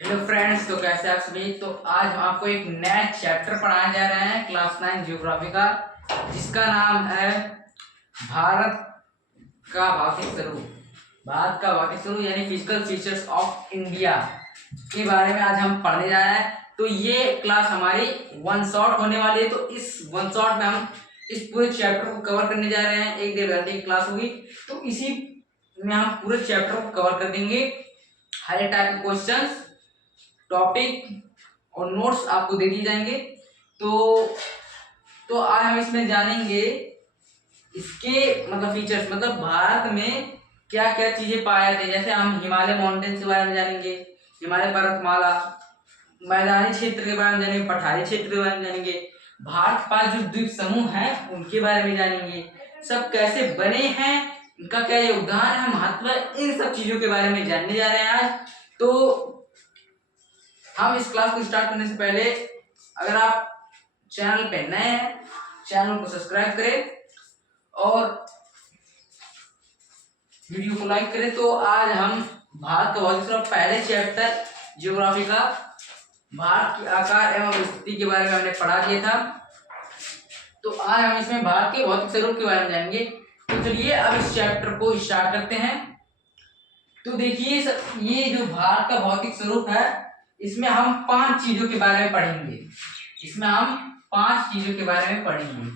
Hello friends, तो कैसे आप सभी। तो आज हम आपको एक नया चैप्टर पढ़ाने जा रहे हैं क्लास 9 ज्योग्राफी का, जिसका नाम है भारत का भौतिक स्वरूप। भारत का भौतिक स्वरूप यानी फिजिकल फीचर्स ऑफ इंडिया के बारे में आज हम पढ़ने जा रहे हैं। तो ये क्लास हमारी वन शॉट होने वाली है। तो इस वन शॉट में हम इस पूरे चैप्टर को कवर करने जा रहे हैं। 1-1.5 घंटे की क्लास होगी, तो इसी में हम पूरे चैप्टर को कवर कर देंगे। हर एक टाइप के क्वेश्चंस, टॉपिक और नोट्स आपको दे दिए जाएंगे। तो आज हम इसमें जानेंगे इसके मतलब फीचर्स, मतलब भारत में क्या क्या चीजें पाए जाते हैं। जैसे हम हिमालय माउंटेन के बारे में जानेंगे, हिमालय पर्वतमाला, मैदानी क्षेत्र के बारे में जानेंगे, पठारी क्षेत्र के बारे में जानेंगे, भारत के पास जो द्वीप समूह हैं उनके बारे में जानेंगे, सब कैसे बने हैं, इनका क्या योगदान है, महत्व है, इन सब चीजों के बारे में जानने जा रहे हैं आज। तो हम इस क्लास को स्टार्ट करने से पहले अगर आप चैनल पे नए हैं, चैनल को सब्सक्राइब करें और वीडियो को लाइक करें। तो आज हम भारत का भौतिक स्वरूप पहले चैप्टर ज्योग्राफी का भारत की आकार एवं स्थिति के बारे में हमने पढ़ा दिया था। तो आज हम इसमें भारत के भौतिक स्वरूप के बारे में जानेंगे। तो चलिए अब इस चैप्टर को स्टार्ट करते हैं। तो देखिए, ये जो भारत का भौतिक स्वरूप है, इसमें हम 5 चीजों के बारे में पढ़ेंगे। इसमें हम 5 चीजों के बारे में पढ़ेंगे।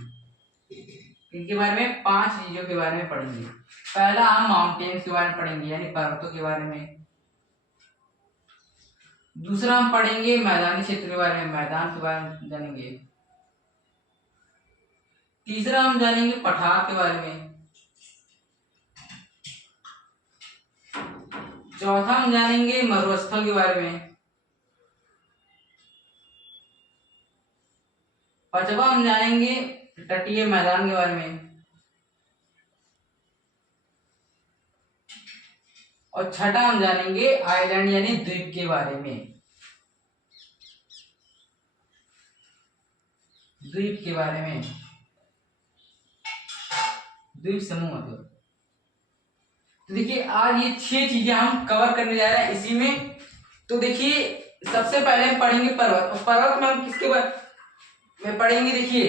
इनके बारे में 5 चीजों के बारे में पढ़ेंगे। पहला हम माउंटेन्स के बारे में पढ़ेंगे, यानी पर्वतों के बारे में। दूसरा हम पढ़ेंगे मैदानी क्षेत्र के बारे में, मैदान के बारे में जानेंगे। तीसरा हम जानेंगे पठार के बारे में। चौथा हम जानेंगे मरुस्थल के बारे में। पांचवा हम जानेंगे तटीय मैदान के बारे में। और छठा हम जानेंगे आइलैंड यानी द्वीप के बारे में। द्वीप के बारे में, द्वीप समूह मतलब। तो देखिए, आज ये 6 चीजें हम कवर करने जा रहे हैं इसी में। तो देखिए, सबसे पहले हम पढ़ेंगे पर्वत। पर्वत में हम किसके बारे में पढ़ेंगे? देखिए,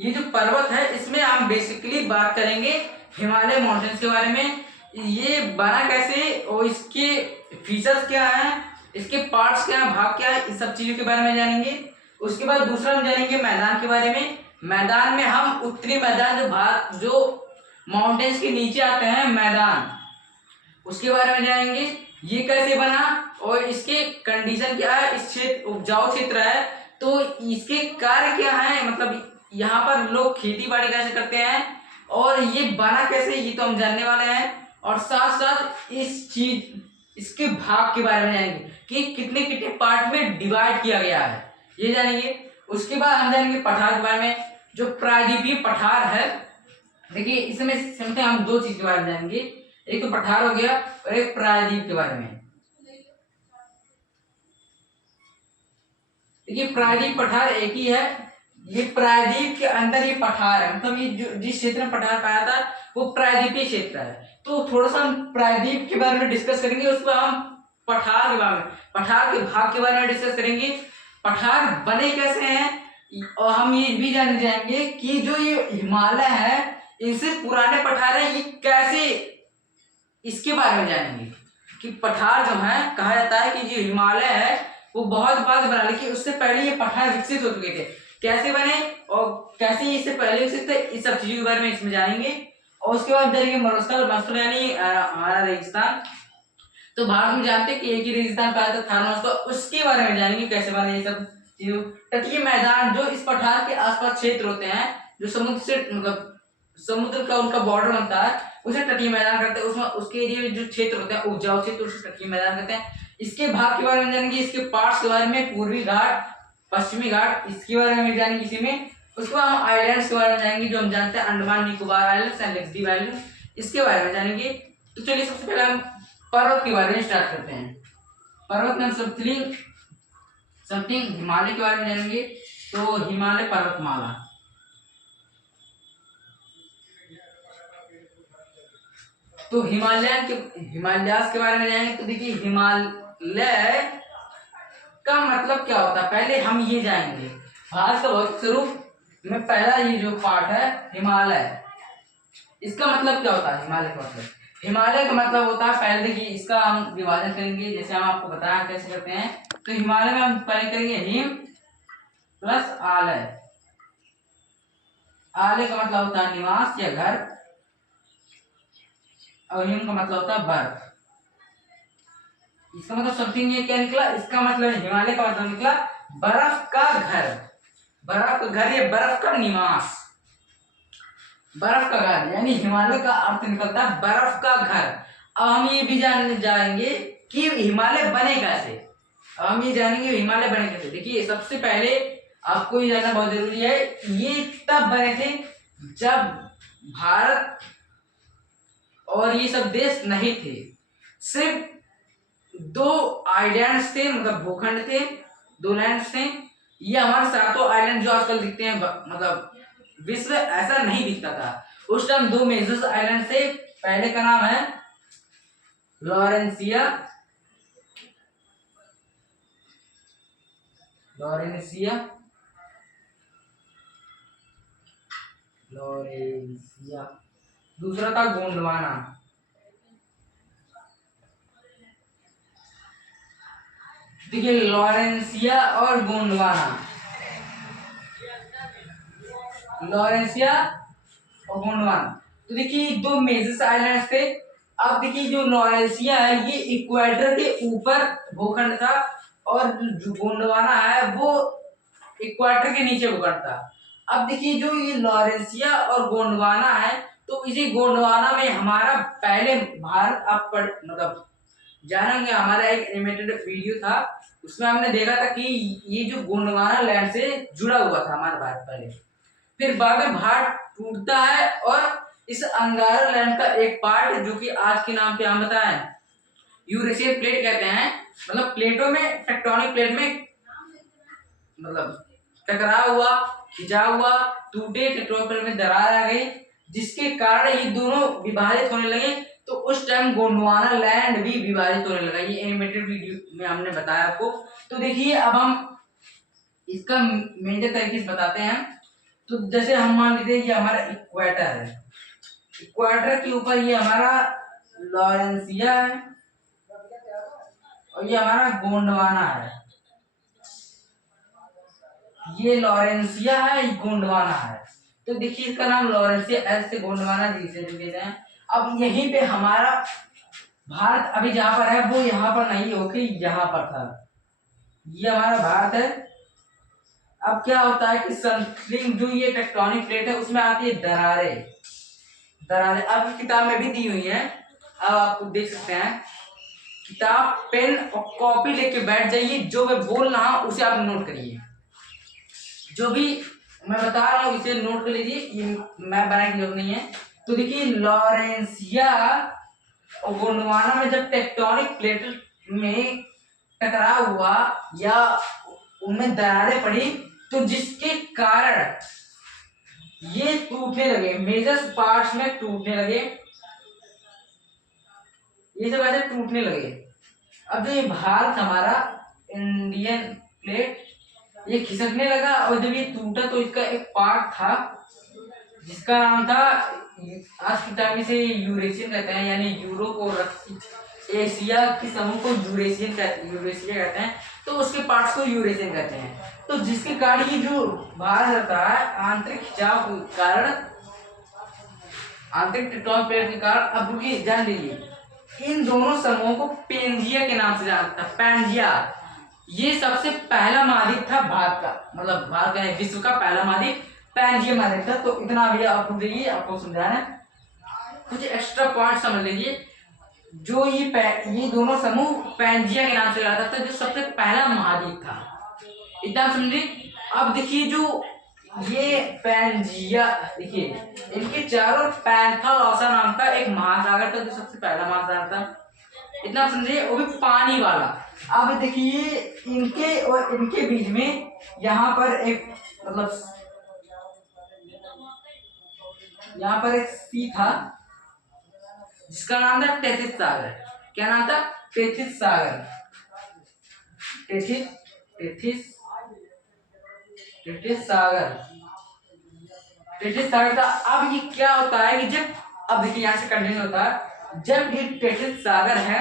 ये जो पर्वत है इसमें हम बेसिकली बात करेंगे हिमालय माउंटेन्स के बारे में। ये बना कैसे और इसके फीचर्स क्या हैं, इसके पार्ट्स क्या हैं, भाग क्या है, इस सब चीजों के बारे में जानेंगे। उसके बाद दूसरा हम जानेंगे मैदान के बारे में। मैदान में हम उत्तरी मैदान, जो भाग जो माउंटेन्स के नीचे आते हैं मैदान, उसके बारे में जानेंगे। ये कैसे बना और इसके कंडीशन क्या है, इस क्षेत्र उपजाऊ क्षेत्र है तो इसके कार्य क्या है, मतलब यहाँ पर लोग खेती बाड़ी कैसे करते हैं और ये बना कैसे, ये तो हम जानने वाले हैं। और साथ साथ इसके भाग के बारे में जानेंगे कि कितने कितने पार्ट में डिवाइड किया गया है, ये जानेंगे। उसके बाद हम जानेंगे पठार के बारे में, जो प्रायद्वीपीय पठार है। देखिए, इसमें समझते हैं हम 2 चीज के बारे में जानेंगे, एक तो पठार हो गया और एक प्रायद्वीप के बारे में। देखिए, प्रायद्वीप पठार एक ही है। ये प्रायद्वीप के अंदर ये पठार है, मतलब ये जो जिस क्षेत्र में पठार पाया था वो प्रायद्वीपीय क्षेत्र है। तो थोड़ा सा हम प्रायद्वीप के बारे में डिस्कस करेंगे, उसके बाद हम पठार के बारे में, पठार के भाग के बारे में डिस्कस करेंगे। पठार बने कैसे हैं और हम ये भी जान जाएंगे कि जो ये हिमालय है इनसे पुराने पठार है, ये कैसे, इसके बारे में जानेंगे कि पठार जो है, कहा जाता है कि जो हिमालय है वो बहुत बाद बना, लेकिन उससे पहले ये पठार विकसित हो चुके थे। कैसे बने और कैसे इससे पहले विकसित थे, इस सब चीजों के बारे में इसमें जानेंगे। और उसके बाद जानेंगे मरुस्थल। मरुस्थल यानी हमारा रेगिस्तान। तो भारत में जानते हैं कि एक ही रेगिस्तान पाया था, थारनोस, उसके बारे में जानेंगे कैसे बने ये सब चीजों। तटीय मैदान, जो इस पठार के आसपास क्षेत्र होते हैं, जो समुद्र से मतलब समुद्र का उनका बॉर्डर बनता है, उसे तटीय मैदान करते हैं। उसमें उसके एरिया में जो क्षेत्र होते हैं उपजाऊ क्षेत्र, उसे तटीय मैदान कहते हैं। इसके भाग के बारे में जानेंगे, इसके पार्ट्स के बारे में, पूर्वी घाट, पश्चिमी घाट, इसके बारे में जानेंगे इसी में। उसके बाद हम आइलैंड्स के बारे में जानेंगे, जो हम जानते हैं Andaman Nicobar islands and Lakshadweep island, इसके बारे में जानेंगे। तो चलिए, सबसे पहले हम पर्वत के बारे में स्टार्ट करते हैं। पर्वत में समथिंग हिमालय के बारे में जानेंगे। तो हिमालय पर्वतमाला, तो हिमालयास के बारे में जानेंगे। तो देखिए, हिमालय का मतलब क्या होता है, पहले हम ये जानेंगे। भारत का भौतिक स्वरूप में पहला ये जो पार्ट है हिमालय, इसका मतलब क्या होता है? हिमालय का मतलब, हिमालय का मतलब होता है, पहले देखिए इसका हम विभाजन करेंगे, जैसे हम आपको बताया कैसे करते हैं। तो हिमालय में हम पहले करेंगे हिम प्लस आलय। आलय का मतलब होता है निवास या घर, और हिम का मतलब होता है बर्फ। इसका मतलब समथिंग ये क्या निकला, इसका मतलब हिमालय का मतलब निकला बर्फ का घर, बर्फ का घर या बर्फ का निवास, बर्फ का घर, यानी हिमालय का अर्थ निकलता है बर्फ का घर। अब हम ये भी जान जाएंगे कि हिमालय बने कैसे। अब हम ये जानेंगे हिमालय बने कैसे। देखिए सबसे पहले आपको ये जानना बहुत जरूरी है, ये तब बने थे जब भारत और ये सब देश नहीं थे, सिर्फ दो आइलैंड्स थे, मतलब भूखंड थे, दो लैंड्स थे। ये हमारे सातों आइलैंड जो आजकल दिखते हैं, मतलब विश्व ऐसा नहीं दिखता था उस टाइम। दो मेजर आइलैंड थे, पहले का नाम है लॉरेंसिया, लॉरेंसिया, लॉरेंसिया, दूसरा था गोंडवाना। देखिए लॉरेंसिया और गोंडवाना, लॉरेंसिया और गोंडवाना, तो देखिए दो मेजर आइलैंड्स थे। अब देखिए जो लॉरेंसिया है ये इक्वेटर के ऊपर भूखंड था, और जो गोंडवाना है वो इक्वेटर के नीचे भूखंड था। अब देखिए जो ये लॉरेंसिया और गोंडवाना है, तो इसी गोंडवाना में हमारा पहले भारत आप मतलब जानेंगे, हमारा एक एनिमेटेड वीडियो था, उसमें हमने देखा था कि ये जो गोंडवाना लैंड से जुड़ा हुआ था हमारा भारत पहले। फिर बाद में भारत टूटता है और इस अंगारा लैंड का एक पार्ट, जो कि आज के नाम पे हम बताएं यूरेशियन प्लेट कहते हैं, मतलब प्लेटों में, टेक्टोनिक प्लेट में मतलब टकराव हुआ, खिंचाव हुआ, टूटे, टेक्टोनिक प्लेट में दरार आ गई, जिसके कारण ये दोनों विभाजित होने लगे। तो उस टाइम गोंडवाना लैंड भी विभाजित होने लगा। ये एनिमेटेड वीडियो में हमने बताया आपको। तो देखिए अब हम इसका मेजर तरीके से बताते हैं। तो जैसे हम मान लीजिए ये हमारा इक्वेटर है, इक्वेटर के ऊपर ये हमारा लॉरेंसिया है और ये हमारा गोंडवाना है। ये लॉरेंसिया है, ये गोंडवाना है। तो देखिए इसका नाम लॉरेंसिया एस से गोंडवाना जी से जो कहते हैं। अब यहीं पे हमारा भारत अभी जहां पर है वो यहाँ पर नहीं होके यहाँ पर था, ये हमारा भारत है। अब क्या होता है कि समथिंग जो ये टेक्टोनिक प्लेट है उसमें आती है दरारें, दरारें आपकी किताब में भी दी हुई है, अब आप देख सकते हैं। किताब, पेन और कॉपी लेके बैठ जाइए, जो मैं बोल रहा हूं उसे आप नोट करिए, जो भी मैं बता रहा हूँ इसे नोट कर लीजिए, ये मैं बनाने की जरूरत नहीं है। तो देखिए लॉरेंसिया और गोंडवाना में जब टेक्टोनिक प्लेट में टकराव हुआ या उनमें दरारें पड़ी, तो जिसके कारण ये टूटने लगे, मेजर पार्ट्स में टूटने लगे, ये सब ऐसे टूटने लगे। अब जो ये भारत हमारा इंडियन प्लेट ये खिसकने लगा, और जब ये टूटा तो इसका एक पार्ट था जिसका नाम था, आज के टाइम में से यूरेशियन कहते हैं, यानी यूरोप और एशिया के समूह को यूरेशियन यूरेशिया कहते हैं, तो उसके पार्ट्स को यूरेशियन कहते हैं। तो जिसके कारण ये जो भारत रहता है आंतरिक खिंचाव के कारण, आंतरिक टेक्टोनिक प्लेट के कारण, अब रुकिए जान लीजिए इन दोनों समूहों को पेंजिया के नाम से जानता है, पेंजिया। ये सबसे पहला महाद्वीप था भारत का, मतलब भारत का विश्व का पहला महाद्वीप पेंजिया महाद्वीप था। तो इतना भी आपको देखिए, आपको समझाना है, कुछ एक्स्ट्रा पॉइंट समझ लीजिए। जो ये दोनों समूह पेंजिया के नाम से जाना था, जो सबसे पहला महाद्वीप था, इतना समझिए। अब देखिए जो ये पेंजिया, देखिए इनके चारों पैंथालॉसा नाम का एक महासागर था, जो सबसे पहला महासागर था, इतना समझिए, वो भी पानी वाला। अब देखिए इनके और इनके बीच में यहाँ पर एक, मतलब यहाँ पर एक सी था जिसका नाम था टेथिस सागर। क्या नाम था? टेथिस सागर, टेथिस टेथिस सागर। टेथिस सागर था। अब ये क्या होता है कि जब, अब देखिए यहाँ से कंटिन्यू होता है, जब ये टेथिस सागर है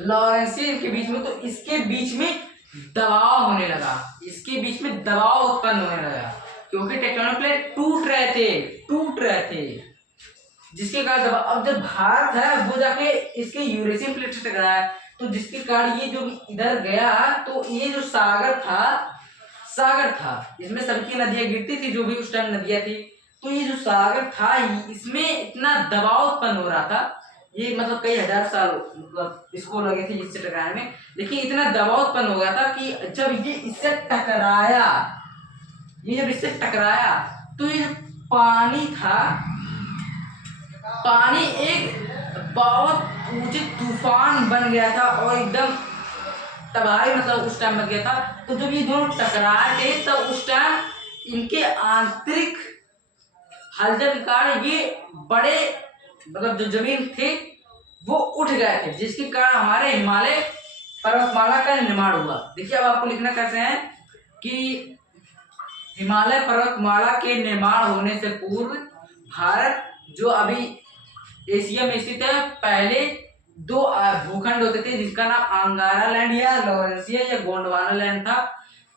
लॉरेंसियन के बीच में, तो इसके बीच में दबाव होने लगा, इसके बीच में दबाव उत्पन्न होने लगा, क्योंकि टेक्टोनिक प्लेट टूट रहे थे, जिसके कारण दबाव, अब जब भारत है वो जाके इसके यूरेशियन प्लेट से टकराया, तो जिसके कारण ये जो इधर गया, तो ये जो सागर था, इसमें सबकी नदियां गिरती थी, जो भी उस टाइम नदियां थी, तो ये जो सागर था इसमें इतना दबाव उत्पन्न हो रहा था, ये मतलब कई हजार साल मतलब इसको लगे थे इससे टकराने में, लेकिन इतना दबाव उत्पन्न हो गया था कि जब ये इससे टकराया, तो ये जो पानी था, पानी एक बहुत ऊंचे तूफान बन गया था और एकदम तबाही मतलब उस टाइम बन गया था। तो जब ये दोनों टकराए थे तब उस टाइम इनके आंतरिक हलचल के कारण ये बड़े मतलब जो जमीन थे वो उठ गए थे, जिसके कारण हमारे हिमालय पर्वतमाला का निर्माण हुआ। देखिए अब आपको लिखना कैसे है कि हिमालय पर्वतमाला के निर्माण होने से पूर्व भारत जो अभी एशिया में स्थित है, पहले दो भूखंड होते थे, जिसका नाम अंगारा लैंड या लॉरेंसिया या गोंडवाना लैंड था।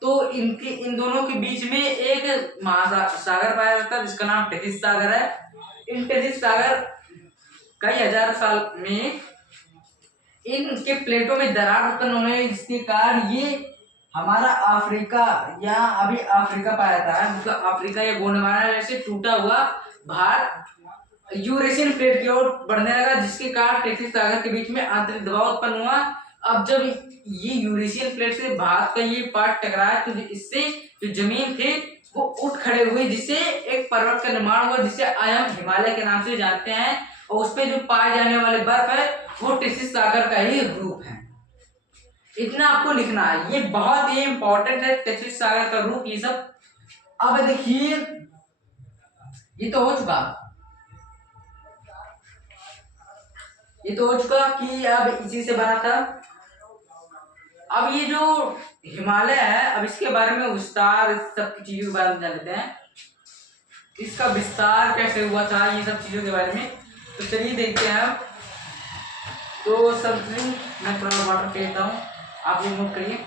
तो इन दोनों के बीच में एक महासागर पाया जाता है, जिसका नाम टेथिस सागर है। इन टेथिस सागर कई हजार साल में इनके प्लेटों में दरार उत्पन्न होने, जिसके कारण ये हमारा अफ्रीका या अभी अफ्रीका पाया जाता है, मतलब अफ्रीका या गोंडवाना से टूटा हुआ भारत यूरेशियन प्लेट की ओर बढ़ने लगा, जिसके कारण टेथिस सागर के बीच में आंतरिक दबाव उत्पन्न हुआ। अब जब ये यूरेशियन प्लेट से भारत का ये पार्ट टकराया, तो इससे जो जमीन थे वो उठ खड़े हुए, जिससे एक पर्वत का निर्माण हुआ, जिसे आज हम हिमालय के नाम से जानते हैं, और उस पे जो पाए जाने वाले बर्फ है वो टेथिस सागर का ही रूप है। इतना आपको लिखना है, ये बहुत ही इंपॉर्टेंट है, टेथिस सागर का रूप ये सब। अब देखिए ये तो हो चुका कि अब इसी से बना था। अब ये जो हिमालय है, अब इसके बारे में विस्तार सब चीजों के बारे में जान लेते हैं, इसका विस्तार कैसे हुआ था, ये सब चीजों के बारे में। तो चलिए देखते हैं हम। तो सबसे मैं थोड़ा वाटर फेंकता हूँ, आप ये नोट करिए।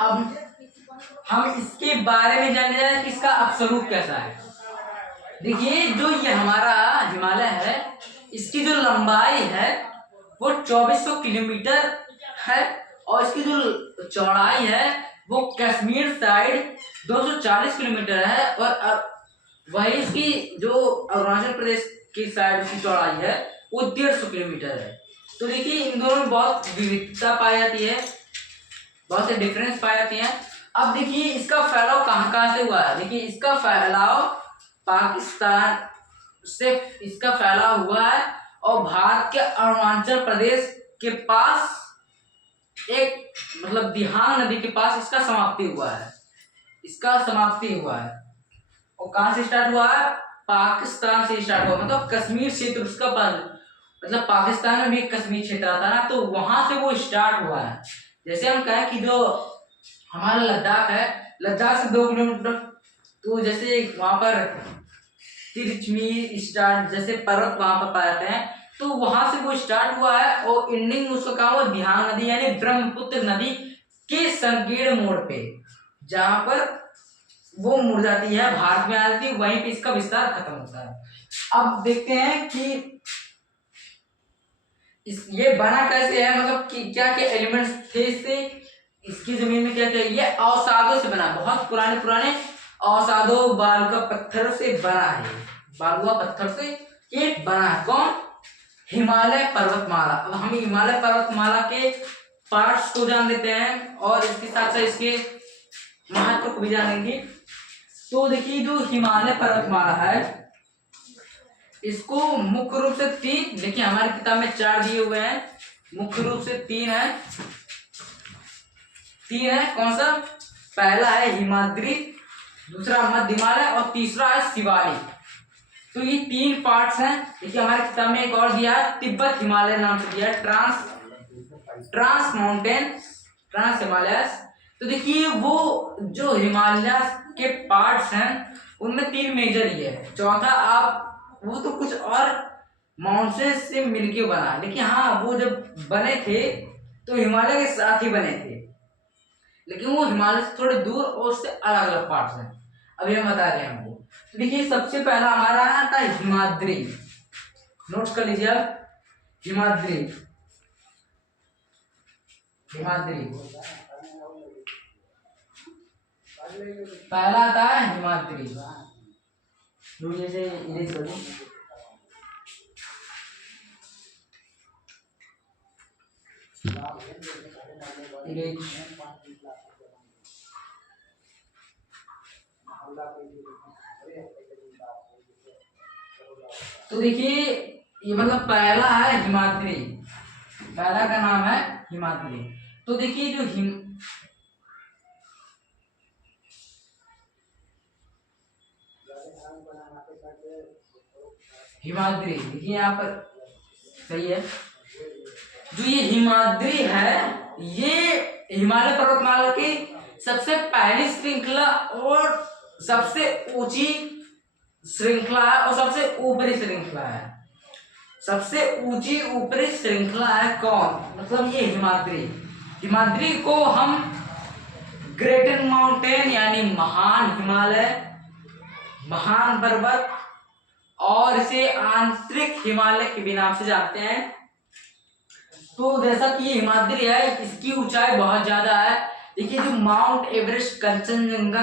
अब हम इसके बारे में जाने जाए कि इसका अपस्वरूप कैसा है। देखिए जो ये हमारा हिमालय है, इसकी जो लंबाई है वो 2400 किलोमीटर है, और इसकी जो चौड़ाई है वो कश्मीर साइड 240 किलोमीटर है, और वही इसकी जो अरुणाचल प्रदेश की साइड की चौड़ाई है वो 150 किलोमीटर है। तो देखिए इन दोनों में बहुत विविधता पाई जाती है, बहुत से डिफरेंस पाए जाते हैं। अब देखिए इसका फैलाव कहाँ कहाँ से हुआ है। देखिए इसका फैलाव पाकिस्तान से इसका फैलाव हुआ है, और भारत के अरुणाचल प्रदेश के पास एक मतलब दिहांग नदी के पास इसका समाप्ति हुआ है। और कहाँ से स्टार्ट हुआ है? पाकिस्तान से स्टार्ट हुआ, मतलब कश्मीर क्षेत्र उसका पास, मतलब पाकिस्तान में भी एक कश्मीर क्षेत्र आता है ना, तो वहां से वो स्टार्ट हुआ है। जैसे हम कहें कि जो हमारा लद्दाख है, लद्दाख से 2 किलोमीटर, तो जैसे वहां पर तिरचमी स्टार्ट जैसे पर्वत वहां पर पाए जाते हैं, तो वहां से वो स्टार्ट हुआ है, और एंडिंग उसका कहा हुआ दिहांग नदी यानी ब्रह्मपुत्र नदी के संकीर्ण मोड़ पे, जहां पर वो मुड़ जाती है, भारत में आ जाती है, वहीं पे इसका विस्तार खत्म होता है। अब देखते हैं कि ये बना कैसे है, मतलब कि क्या क्या एलिमेंट्स थे इससे, इसकी जमीन में क्या क्या, ये अवसादों से बना, बहुत पुराने अवसादों बालुका पत्थर से बना है, बालुआ पत्थर से ये बना है। कौन? हिमालय पर्वतमाला। अब हम हिमालय पर्वतमाला के पार्ट्स को जान लेते हैं और इसके साथ साथ इसके महत्व को भी जानेंगे। तो देखिए जो हिमालय पर्वतमाला है इसको मुख्य रूप से तीन, देखिए हमारी किताब में चार दिए हुए हैं, मुख्य रूप से तीन है। कौन सा? पहला है हिमाद्री, दूसरा मध्य हिमालय और तीसरा है शिवालिक। तो ये तीन पार्ट्स हैं। देखिए हमारे किताब में एक और दिया है तिब्बत हिमालय नाम से दिया है, ट्रांस हिमालयस। तो देखिए वो जो हिमालय के पार्ट्स हैं उनमें तीन मेजर ही है। चौथा आप वो तो कुछ और माउंटेन से मिलके बना, लेकिन हाँ वो जब बने थे तो हिमालय के साथ ही बने थे, लेकिन वो हिमालय से थोड़े दूर और उससे अलग अलग पार्ट्स हैं। अभी हम बता रहे हैं हमको। तो देखिए सबसे पहला हमारा आता है हिमाद्री, नोट कर लीजिए आप, हिमाद्री पहला आता है हिमाद्री। जैसे इरेज कर दूं, तो देखिए ये मतलब पहला है हिमाद्री, पहला का नाम है हिमाद्री। तो देखिए जो हिमाद्री, देखिए यहाँ पर सही है। जो ये हिमाद्री है ये हिमालय पर्वतमाला की सबसे पहली श्रृंखला और सबसे ऊंची श्रृंखला है और सबसे ऊपरी श्रृंखला है। सबसे ऊंची ऊपरी श्रृंखला है कौन? मतलब ये हिमाद्री को हम ग्रेट माउंटेन यानी महान हिमालय, महान पर्वत और इसे आंतरिक हिमालय के भी नाम से जानते हैं। तो जैसा कि ये हिमाद्री है इसकी ऊंचाई बहुत ज्यादा है। देखिए जो माउंट एवरेस्ट, कंचनजंगा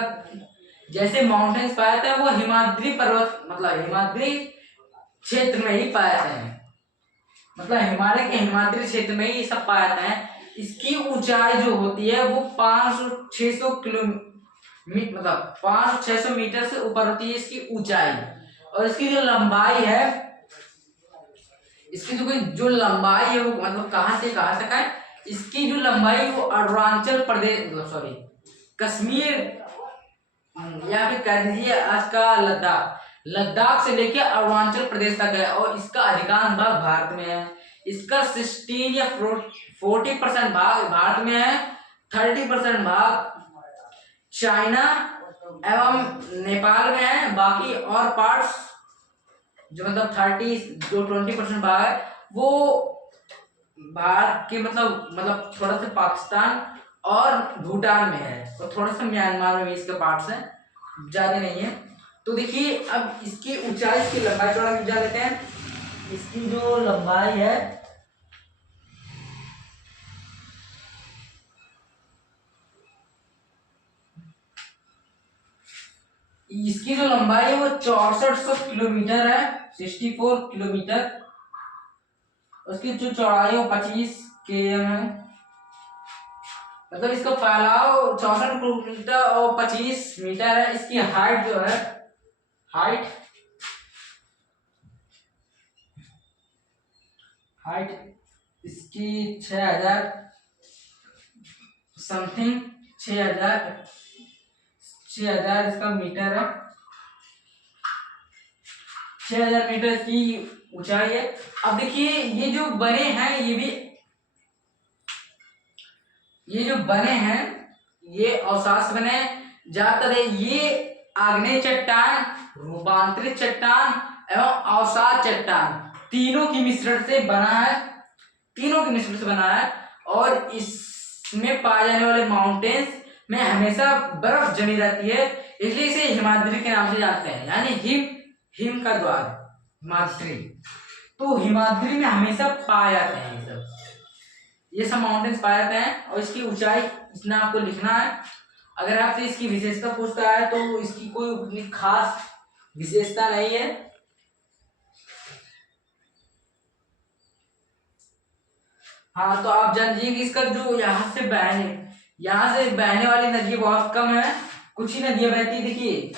जैसे माउंटेन्स पाए जाते हैं वो हिमाद्री पर्वत मतलब हिमाद्री क्षेत्र में ही पाए जाते हैं, मतलब हिमालय के हिमाद्री क्षेत्र में ही ये सब पाए जाते हैं। इसकी ऊंचाई जो होती है वो 500-600 किलोमीटर मतलब 500-600 मीटर से ऊपर होती है इसकी ऊंचाई। और इसकी जो लंबाई है, इसकी जो लंबाई है वो मतलब कहां से कहां तक है, इसकी जो लंबाई वो अरुणाचल प्रदेश मतलब सॉरी कश्मीर या फिर कह दीजिए आज का लद्दाख से लेकर अरुणाचल प्रदेश तक है। और इसका अधिकांश भाग भारत में है। इसका 16 या 40% भाग भारत में है, 30% भाग चाइना एवं नेपाल में है। बाकी और पार्ट्स जो मतलब 20% भाग है वो भारत के मतलब थोड़ा सा पाकिस्तान और भूटान में है और थोड़ा सा म्यांमार में भी इसके पार्ट्स हैं, ज्यादा नहीं है। तो देखिए अब इसकी ऊंचाई, इसकी लंबाई चौड़ाई जान लेते हैं। इसकी जो लंबाई है इसकी जो लंबाई है वो 6400 किलोमीटर है, 64 किलोमीटर। उसकी जो चौड़ाई है वो 25 km है। मतलब इसका फैलाव 64 किलोमीटर और 25 मीटर है। इसकी हाइट जो है हाइट इसकी 6000 समथिंग 6000 इसका मीटर है, 6000 मीटर की ऊंचाई है। अब देखिए ये जो बने हैं ये जो बने हैं ये अवसाद बने ज्यादातर ये आग्नेय चट्टान, रूपांतरित चट्टान एवं अवसाद चट्टान तीनों की मिश्रण से बना है। और इसमें पाए जाने वाले माउंटेन्स में हमेशा बर्फ जमी रहती है, इसलिए इसे हिमाद्री के नाम से जानते हैं, यानी हिम का द्वार हिमाद्री। तो हिमाद्री में हमेशा पाए जाते हैं ये सब माउंटेन्स पाए जाते हैं। और इसकी ऊंचाई इतना आपको लिखना है। अगर आपसे इसकी विशेषता पूछता है तो इसकी कोई उतनी खास विशेषता नहीं है। हाँ, तो आप जानिए कि इसका जो यहाँ से बहने वाली नदी बहुत कम है, कुछ ही नदियां बहती, देखिए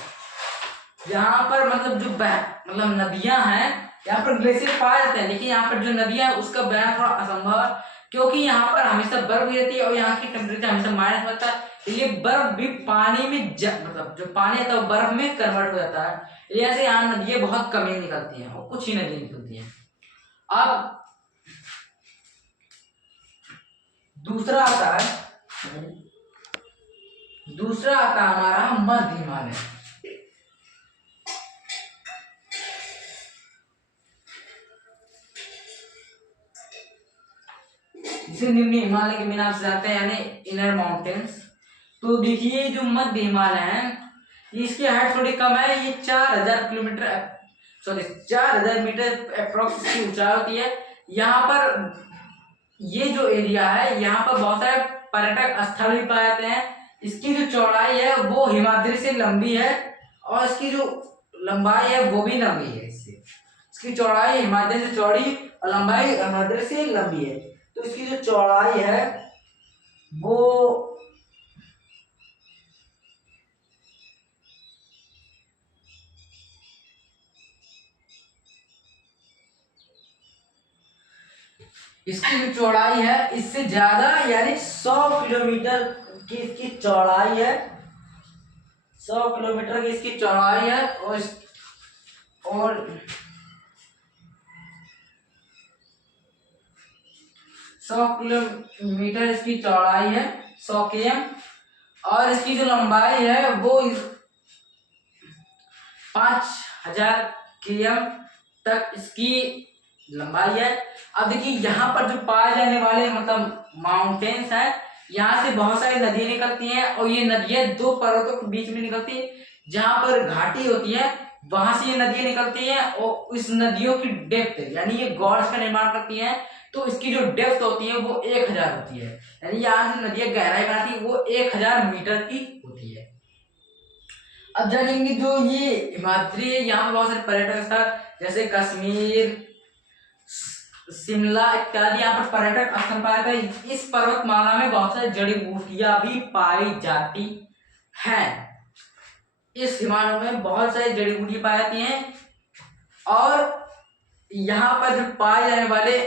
यहाँ पर मतलब मतलब नदियां हैं, यहाँ पर ग्लेशियर पाए जाते हैं, लेकिन यहाँ पर जो नदियां है उसका बहना थोड़ा असंभव है, क्योंकि यहाँ पर हमेशा बर्फ गिरती है और यहाँ की टेम्परेचर हमेशा माइनस होता है, इसलिए बर्फ भी पानी में मतलब जो पानी है तो बर्फ में कन्वर्ट हो जाता है, इसलिए से यहाँ नदियां बहुत कम ही निकलती हैं और कुछ ही नदियां निकलती हैं। अब दूसरा आता है हमारा मध्य हिमालय। जिसे निम्न हिमालय के नाम से जाते हैं, यानी इनर माउंटेन्स। तो देखिए जो मध्य हिमालय है, इसकी हाइट थोड़ी कम है, ये 4000 मीटर अप्रोक्स की ऊंचाई होती है। यहाँ पर ये जो एरिया है, यहाँ पर बहुत सारे पर्यटक स्थल भी पाए जाते हैं। इसकी जो चौड़ाई है वो हिमाद्री से लंबी है और इसकी जो लंबाई है वो भी लंबी है, इसकी चौड़ाई हिमाद्री से चौड़ी और लंबाई हिमाद्री से लंबी है। तो इसकी जो चौड़ाई है वो इसकी जो चौड़ाई है इससे ज्यादा, यानी 100 किलोमीटर की इसकी चौड़ाई है, 100 किलोमीटर की इसकी चौड़ाई है और 100 किलोमीटर इसकी चौड़ाई है, 100 km, और इसकी जो लंबाई है वो 5000 km तक इसकी लंबाई है। अब देखिए यहाँ पर जो पाए जाने वाले मतलब माउंटेन्स हैं, यहाँ से बहुत सारी नदियां निकलती हैं और ये नदियां दो पर्वतों के बीच में निकलती है, जहाँ पर घाटी होती है वहां से ये नदियां निकलती हैं और इस नदियों की डेप्थ, यानी ये गॉर्ड्स का निर्माण करती हैं, तो इसकी जो डेप्थ होती है वो 1000 होती है, यानी यहाँ से नदियां गहराई बनाती है वो 1000 मीटर की होती है। अब जानेंगे जो ये हिमाद्री है, यहाँ पर बहुत सारे पर्यटक स्थल जैसे कश्मीर, शिमला इत्यादि यहाँ पर पर्यटक स्थल पाया था। इस पर्वतमाला में बहुत सारी जड़ी बूटियां भी पाई जाती हैं। इस हिमालय में बहुत सारी जड़ी बूटियां पाई जाती हैं और यहाँ पर जो पाए जाने वाले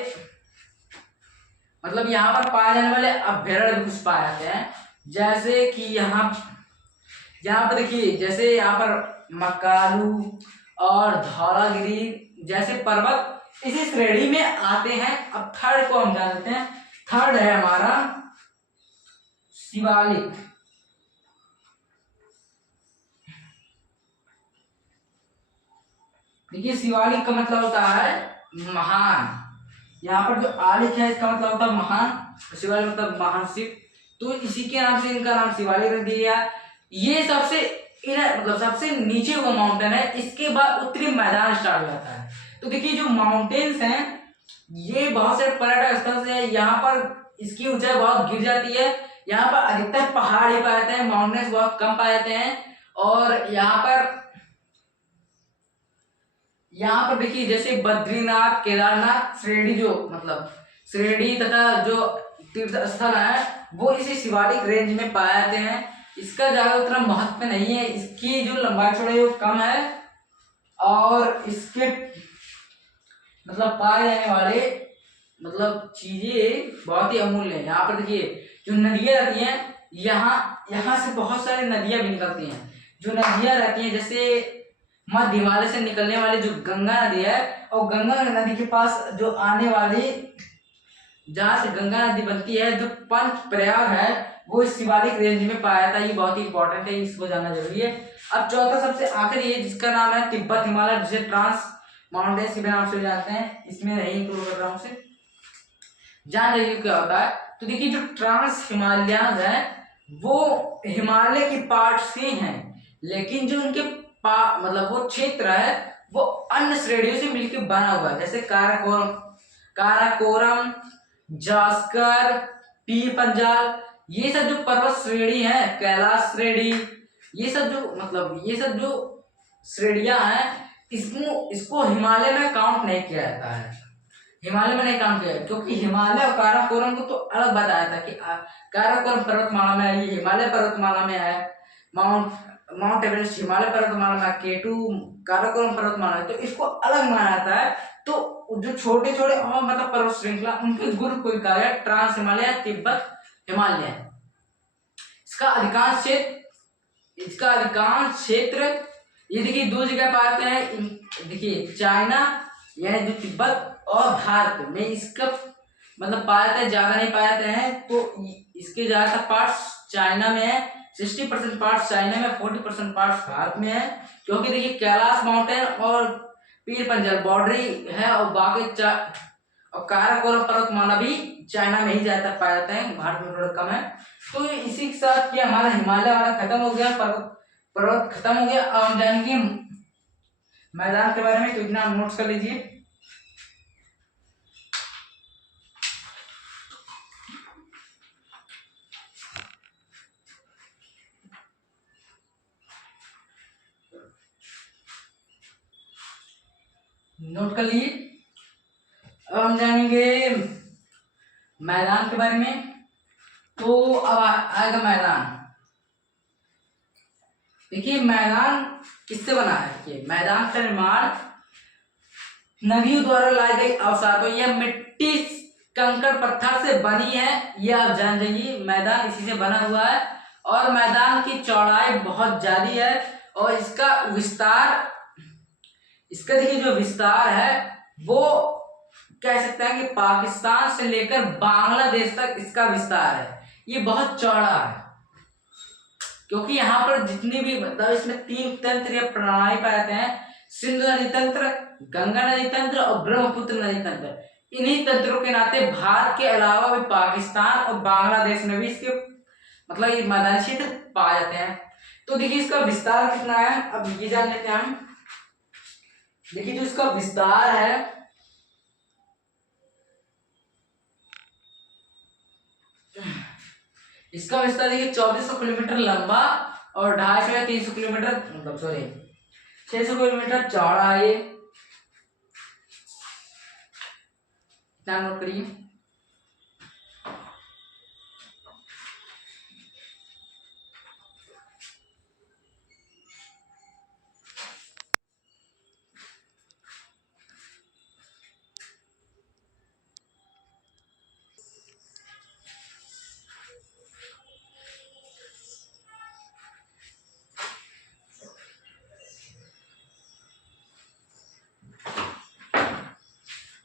मतलब यहाँ पर पाए जाने वाले अभ्यारण्य भी कुछ पाए जाते हैं, जैसे कि यहाँ पर देखिए, जैसे यहाँ पर मकालू और धौलागिरी जैसे पर्वत इसी श्रेणी में आते हैं। अब थर्ड को हम जानते हैं, थर्ड है हमारा शिवालिक। देखिए शिवालिक का मतलब होता है महान, यहाँ पर जो आलिक है इसका मतलब होता है महान, शिवालिक मतलब महान शिव, तो इसी के नाम से इनका नाम शिवालिक रख दिया। ये सबसे मतलब सबसे नीचे वो माउंटेन है, इसके बाद उत्तरी मैदान स्टार्ट हो जाता है। तो देखिए जो माउंटेन्स हैं ये बहुत सारे पर्यटक स्थल से है, यहाँ पर इसकी ऊंचाई बहुत गिर जाती है, यहाँ पर अधिकतर पहाड़ ही पाए जाते हैं, माउंटेन्स बहुत कम पाए जाते हैं। और यहाँ पर देखिए जैसे बद्रीनाथ, केदारनाथ श्रेणी जो मतलब श्रेणी तथा जो तीर्थ स्थल है वो इसी शिवालिक रेंज में पाए जाते हैं। इसका ज्यादा उतना महत्व नहीं है, इसकी जो लंबाई चौड़ाई कम है और इसके मतलब पाए जाने वाले मतलब चीजें बहुत ही अमूल्य है। यहाँ पर देखिए जो नदियां रहती हैं, यहाँ से बहुत सारी नदियां भी निकलती हैं। जो नदियां रहती हैं जैसे मध्य हिमालय से निकलने वाली जो गंगा नदी है, और गंगा नदी के पास जो आने वाली जहाँ से गंगा नदी बनती है जो पंच प्रयाग है वो इस शिवालिक रेंज में पाया जाता है। ये बहुत ही इंपॉर्टेंट है, इसको जानना जरूरी है। अब चौथा सबसे आखिरी है जिसका नाम है तिब्बत हिमालय, जिसे ट्रांस माउंटेन्स के नाम से जानते हैं, इसमें नहीं इंक्लूड कर रहा हूँ उसे, जान लीजिए क्या होता है। तो देखिए जो ट्रांस हिमालयन है वो हिमालय की पार्ट से हैं, लेकिन जो उनके मतलब वो क्षेत्र है वो अन्य श्रेणियों से मिलकर बना हुआ है, जैसे काराकोरम, जास्कर, पीर पंजाल, ये सब जो पर्वत श्रेणी है, कैलाश श्रेणी, ये सब जो श्रेणियां हैं इसको हिमालय में काउंट नहीं किया जाता है। हिमालय में नहीं काम किया क्योंकि हिमालय और काराकोरम को तो अलग बताया था कि काराकोरम पर्वतमाला में है, ये हिमालय पर्वतमाला में है, माउंट माउंट एवरेस्ट हिमालय पर्वतमाला में, केटू काराकोरम पर्वतमाला है, तो इसको अलग माना जाता है। तो जो छोटे छोटे और मतलब पर्वत श्रृंखला उनके ग्रुप को कहा गया ट्रांस हिमालय, तिब्बत हिमालय। इसका अधिकांश क्षेत्र ये देखिए दो जगह पाते हैं, देखिए चाइना यानी जो तिब्बत और भारत में इसका मतलब पाया जाता है, ज्यादा नहीं पाया जाते हैं। तो इसके ज्यादातर पार्ट्स चाइना में है, 60% पार्ट्स चाइना में, 40% पार्ट्स भारत में है। क्योंकि देखिए कैलाश माउंटेन और पीर पंजल बॉर्डरी है और बाकी और काराकोरम पर्वतमाला भी चाइना में ही ज्यादातर पाया जाता है, भारत में थोड़ा कम है। तो इसी के साथ ये हमारा हिमालय वाला खत्म हो गया, पर्वत खत्म हो गया। अब हम जानेंगे मैदान के बारे में, तो इतना आप नोट्स कर लीजिए। नोट कर लीजिए। अब हम जानेंगे मैदान के बारे में। तो अब आएगा मैदान। देखिए मैदान किससे बना है, देखिए मैदान का निर्माण नदियों द्वारा लाई गई अवसादों या मिट्टी कंकड़ पत्थर से बनी है, ये आप जान जाइए। मैदान इसी से बना हुआ है और मैदान की चौड़ाई बहुत ज्यादा है और इसका देखिए जो विस्तार है वो कह सकते हैं कि पाकिस्तान से लेकर बांग्लादेश तक इसका विस्तार है। ये बहुत चौड़ा है क्योंकि यहाँ पर जितनी भी मतलब इसमें 3 तंत्र या प्रणाली पाए जाते हैं, सिंधु नदी तंत्र, गंगा नदी तंत्र और ब्रह्मपुत्र नदी तंत्र। इन्हीं तंत्रों के नाते भारत के अलावा भी पाकिस्तान और बांग्लादेश में भी इसके मतलब ये मैदानी क्षेत्र पाए जाते हैं। तो देखिए इसका विस्तार कितना है, अब ये जान लेते हैं हम। देखिए जो इसका विस्तार है इसका विस्तार देखिए 1400 किलोमीटर लंबा और 250 या 300 किलोमीटर मतलब 600 किलोमीटर चौड़ा है। ये ध्यान नोट करिए।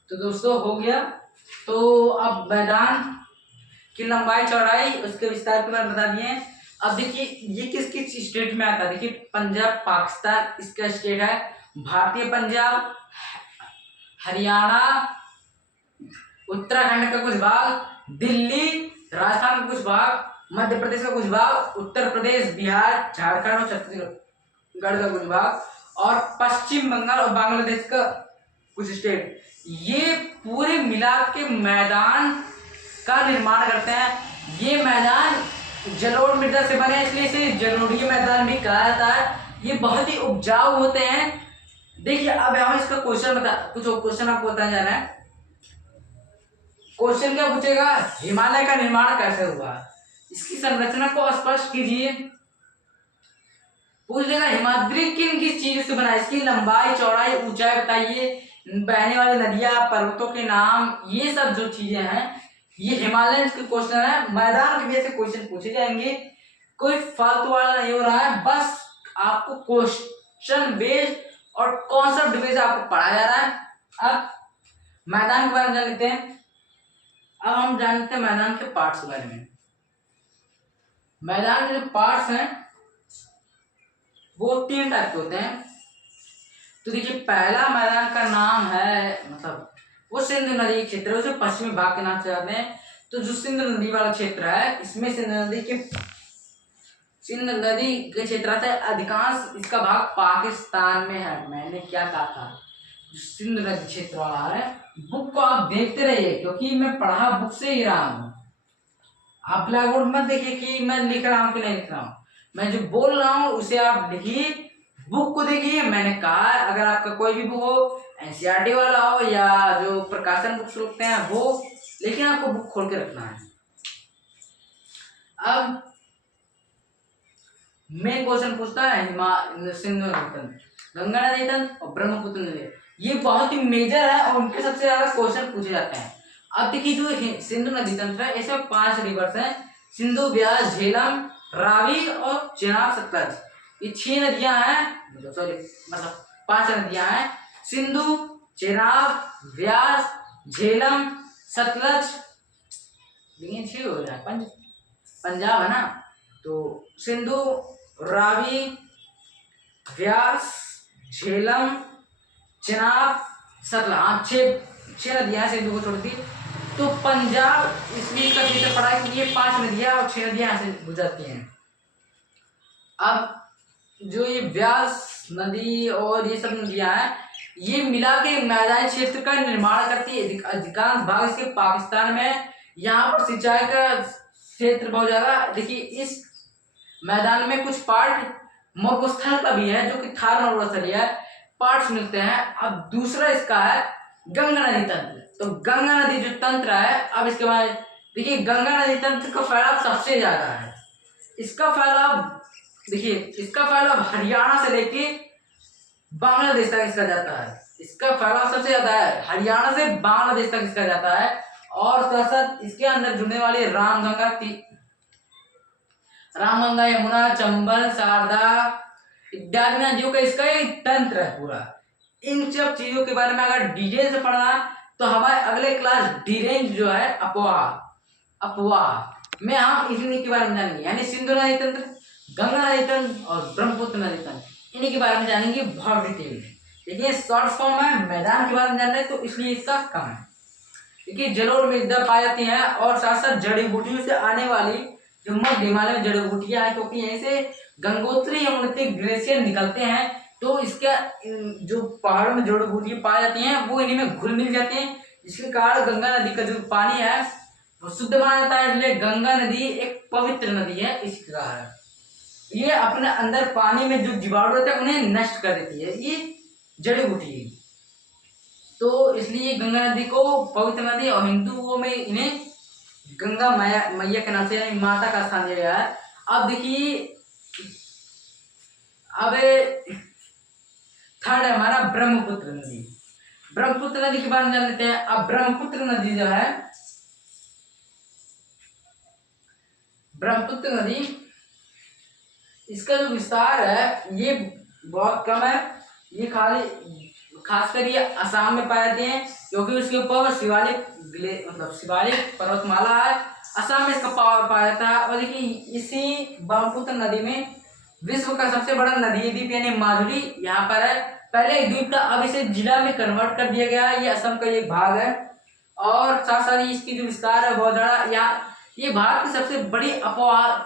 तो दोस्तों हो गया। तो अब मैदान की लंबाई चौड़ाई उसके विस्तार के बारे में बता दिए। अब देखिए ये किस किस स्टेट में आता है। देखिए पंजाब पाकिस्तान इसका स्टेट है, भारतीय पंजाब, हरियाणा, उत्तराखंड का कुछ भाग, दिल्ली, राजस्थान का कुछ भाग, मध्य प्रदेश का कुछ भाग, उत्तर प्रदेश, बिहार, झारखंड और छत्तीसगढ़ का कुछ भाग और पश्चिम बंगाल और बांग्लादेश का कुछ स्टेट। ये पूरे मिला के मैदान का निर्माण करते हैं। ये मैदान जलोढ़ मृदा से बने इसलिए इसे जलोढ़ीय मैदान भी कहा जाता है। ये बहुत ही उपजाऊ होते हैं। देखिए अब हम इसका क्वेश्चन कुछ क्वेश्चन आपको बताया जा रहा है। क्वेश्चन क्या पूछेगा, हिमालय का निर्माण कैसे हुआ, इसकी संरचना को स्पष्ट कीजिए। पूछ लेगा हिमाद्री किन किस चीजों से बना, इसकी लंबाई चौड़ाई ऊंचाई बताइए, बहने वाली नदियां पर्वतों के नाम, ये सब जो चीजें हैं ये हिमालय के क्वेश्चन है। मैदान के जैसे क्वेश्चन पूछे जाएंगे, कोई फालतू वाला नहीं हो रहा है, बस आपको क्वेश्चन बेस्ड और कॉन्सेप्ट बेस्ड आपको पढ़ाया जा रहा है। अब मैदान के बारे में जान लेते हैं। अब हम जानते हैं मैदान के पार्ट्स के बारे में। मैदान के जो पार्ट्स हैं वो 3 टाइप के होते हैं। तो देखिए पहला मैदान का नाम है मतलब वो सिंधु नदी क्षेत्र है, उसे पश्चिमी भाग के नाम से जाते हैं। तो जो सिंधु नदी वाला क्षेत्र है इसमें सिंधु नदी के क्षेत्र से अधिकांश इसका भाग पाकिस्तान में है। मैंने क्या कहा था, जो सिंधु नदी क्षेत्र वाला है। बुक को आप देखते रहिए क्योंकि मैं पढ़ा बुक से ही रहा हूँ। आप ब्लैक बोर्ड मत देखिए कि मैं लिख रहा हूँ कि नहीं लिख रहा हूँ, मैं जो बोल रहा हूँ उसे आप लिखिए, बुक को देखिए। मैंने कहा अगर आपका कोई भी बुक हो एनसीईआरटी वाला हो या जो प्रकाशन बुक्स होते हैं वो, लेकिन आपको बुक खोल के रखना है। अब मेन क्वेश्चन पूछता है सिंधु नदी तंत्र, गंगा नदी तंत्र और ब्रह्मपुत्र नदी, ये बहुत ही मेजर है और उनके सबसे ज्यादा क्वेश्चन पूछे जाते हैं। अब देखिए जो सिंधु नदी तंत्र है इसमें 5 रिवर्स हैं, सिंधु, ब्यास, झेलम, रावी और चेनाब, सतलज। ये 6 नदियां हैं, सॉरी मतलब 5 नदियां हैं, सिंधु, चेनाब, ब्यास, झेलम, सतलज, लेकिन 6 हो जाए, पंजाब है ना, तो सिंधु, रावी, व्यास, झेलम, चेनाब, सतलज, हाँ 6 नदियां हैं, सिंधु को छोड़ दी। तो पंजाब इसलिए इसका क्षेत्र पड़ा है क्योंकि ये 5 नदियां और 6 नदियां यहाँ से गुजरती हैं। अब जो ये व्यास नदी और ये सब नदियां हैं, ये मिला के मैदानी क्षेत्र का निर्माण करती है। अधिकांश भाग इसके पाकिस्तान में, यहाँ पर सिंचाई का क्षेत्र बहुत ज्यादा। देखिए इस मैदान में कुछ पार्ट मरुस्थल का भी है जो कि थार मरुस्थलीय है, पार्ट्स मिलते हैं। अब दूसरा इसका है गंगा नदी तंत्र। तो गंगा नदी जो तंत्र है, अब इसके बाद देखिए गंगा नदी तंत्र का फैलाव सबसे ज्यादा है। इसका फैलाव देखिए, इसका फैलाव हरियाणा से लेके बांग्लादेश तक इसका जाता है। इसका फैलाव सबसे ज्यादा है, हरियाणा से बांग्लादेश तक इसका जाता है। और साथ साथ इसके अंदर जुड़ने वाली रामगंगा, यमुना, चंबल, शारदा इत्यादि नदियों का इसका एक तंत्र है पूरा। इन सब चीजों के बारे में अगर डिटेल से पढ़ना तो हमारे अगले क्लास डिरेंज जो है अपवाह में हम इन्हीं के बारे में जानेंगे, यानी सिंधु नदी तंत्र, गंगा नदी तंत्र और ब्रह्मपुत्र नदी तंत्र, इन्हीं के बारे में जानेंगे बहुत डिटेल। देखिए शॉर्ट फॉर्म में मैदान के बारे में जान रहे तो इसलिए इसका कम है, क्योंकि जलोढ़ मृदा पाई जाती है और साथ साथ जड़ी बूटियों से आने वाली जो मध्य हिमालय में जड़ी बूटियां हैं, क्योंकि यहीं से गंगोत्री यमुनोत्री ग्लेशियर निकलते हैं, तो इसका जो पहाड़ में जड़ी बूटियां पाई जाती हैं वो इन्हीं में घुल मिल जाती हैं, जिसके कारण गंगा नदी का जो पानी है वो शुद्ध माना जाता है। इसलिए गंगा नदी एक पवित्र नदी है। इसके कारण ये अपने अंदर पानी में जो जीवाणु रहते हैं उन्हें नष्ट कर देती है, ये जड़ी बूटी। तो इसलिए गंगा नदी को पवित्र नदी और हिंदुओं में इन्हें गंगा मैया के नाम से यानी माता का स्थान दिया गया है। अब देखिए अब थर्ड है हमारा ब्रह्मपुत्र नदी। ब्रह्मपुत्र नदी के बारे में जान लेते हैं। अब ब्रह्मपुत्र नदी जो है, ब्रह्मपुत्र नदी इसका जो विस्तार है ये बहुत कम है। ये खासकर ये असम में पाए जाते हैं, क्योंकि उसके ऊपर शिवालिक पर्वतमाला है। असम में इसका पाया जाता है। और देखिए इसी ब्रह्मपुत्र नदी में विश्व का सबसे बड़ा नदी द्वीप यानी माजुली यहाँ पर है। पहले एक द्वीप था, अब इसे जिला में कन्वर्ट कर दिया गया है। ये असम का एक भाग है और साथ साथ इसकी जो विस्तार है बहुत ज्यादा। यहाँ ये भारत की सबसे बड़ी अपवाह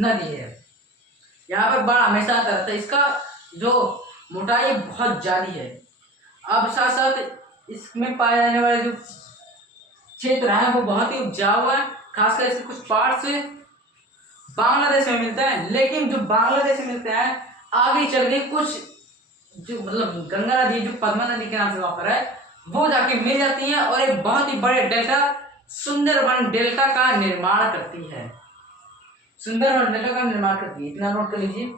नदी है। यहाँ पर बाढ़ हमेशा आता रहता है। इसका जो मोटाई बहुत ज्यादा है। अब साथ साथ इसमें पाए जाने वाले जो क्षेत्र है वो बहुत ही उपजाऊ है। खासकर इसके कुछ पार्ट्स बांग्लादेश में मिलते हैं, लेकिन जो बांग्लादेश में मिलते हैं आगे चल के कुछ जो मतलब गंगा नदी जो पद्मा नदी के नाम से वहां पर है वो जाके मिल जाती है और एक बहुत ही बड़े डेल्टा सुंदरबन डेल्टा का निर्माण करती है। सुंदरबन डेल्टा का निर्माण करती है, इतना नोट कर लीजिए।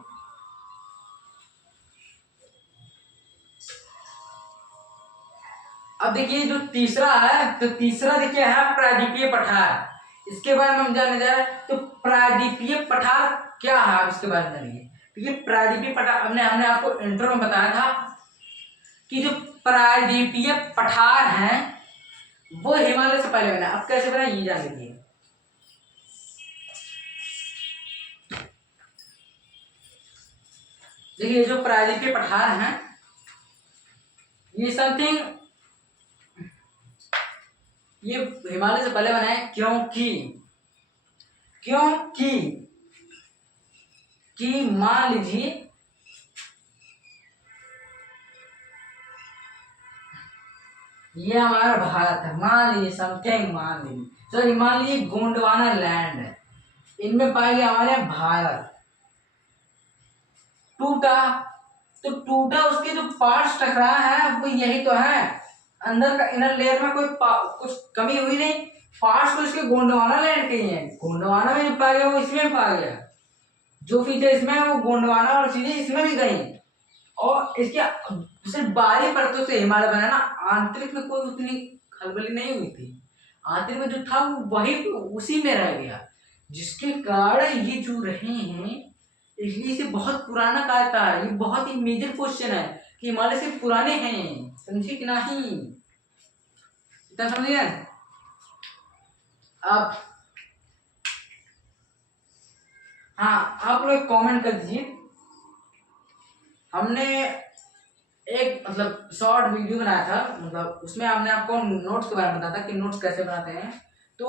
अब देखिए जो तीसरा है, तो तीसरा देखिए है प्रायद्वीपीय पठार। इसके बारे में हम जानने जा रहे हैं। तो प्रायद्वीपीय पठार क्या है, अब इसके बारे में जानिए। देखिए प्रायद्वीपीय पठार हमने आपको इंट्रो में बताया था कि जो प्रायद्वीपीय पठार हैं वो हिमालय से पहले बना। अब कैसे बना ये जान लीजिए। देखिए जो प्रायद्वीपीय पठार हैं ये समथिंग ये हिमालय से पहले बना है, क्योंकि मान लीजिए ये हमारा भारत है, मान लीजिए गोंडवाना लैंड है, इनमें पाए गए हमारे भारत टूटा तो टूटा उसके जो पार्ट्स टकराया है वो यही तो है, अंदर का इनर लेयर में कोई कुछ कमी हुई नहीं, पार्ट्स तो इसके गोंडवाना लैंड के ही है, गोंडवाना में नहीं पाया गया वो इसमें पाया गया, जो फीचर इसमें है वो गोंडवाना और चीजें इसमें भी गई। और इसके सिर्फ बाहरी परतों से हिमालय बना ना, आंतरिक में कोई उतनी खलबली नहीं हुई थी, आंतरिक में जो था वो वही उसी में रह गया, जिसके कारण ये जो रहे हैं, इसलिए इसे बहुत पुराना कहता है। ये बहुत ही मेजर क्वेश्चन है कि हिमालय से पुराने हैं, समझे कि नहीं, इतना समझिए। अब हाँ, आप लोग कमेंट कर दीजिए, हमने एक मतलब शॉर्ट वीडियो बनाया था, मतलब उसमें हमने आपको नोट्स के बारे में बताया था कि नोट्स कैसे बनाते हैं। तो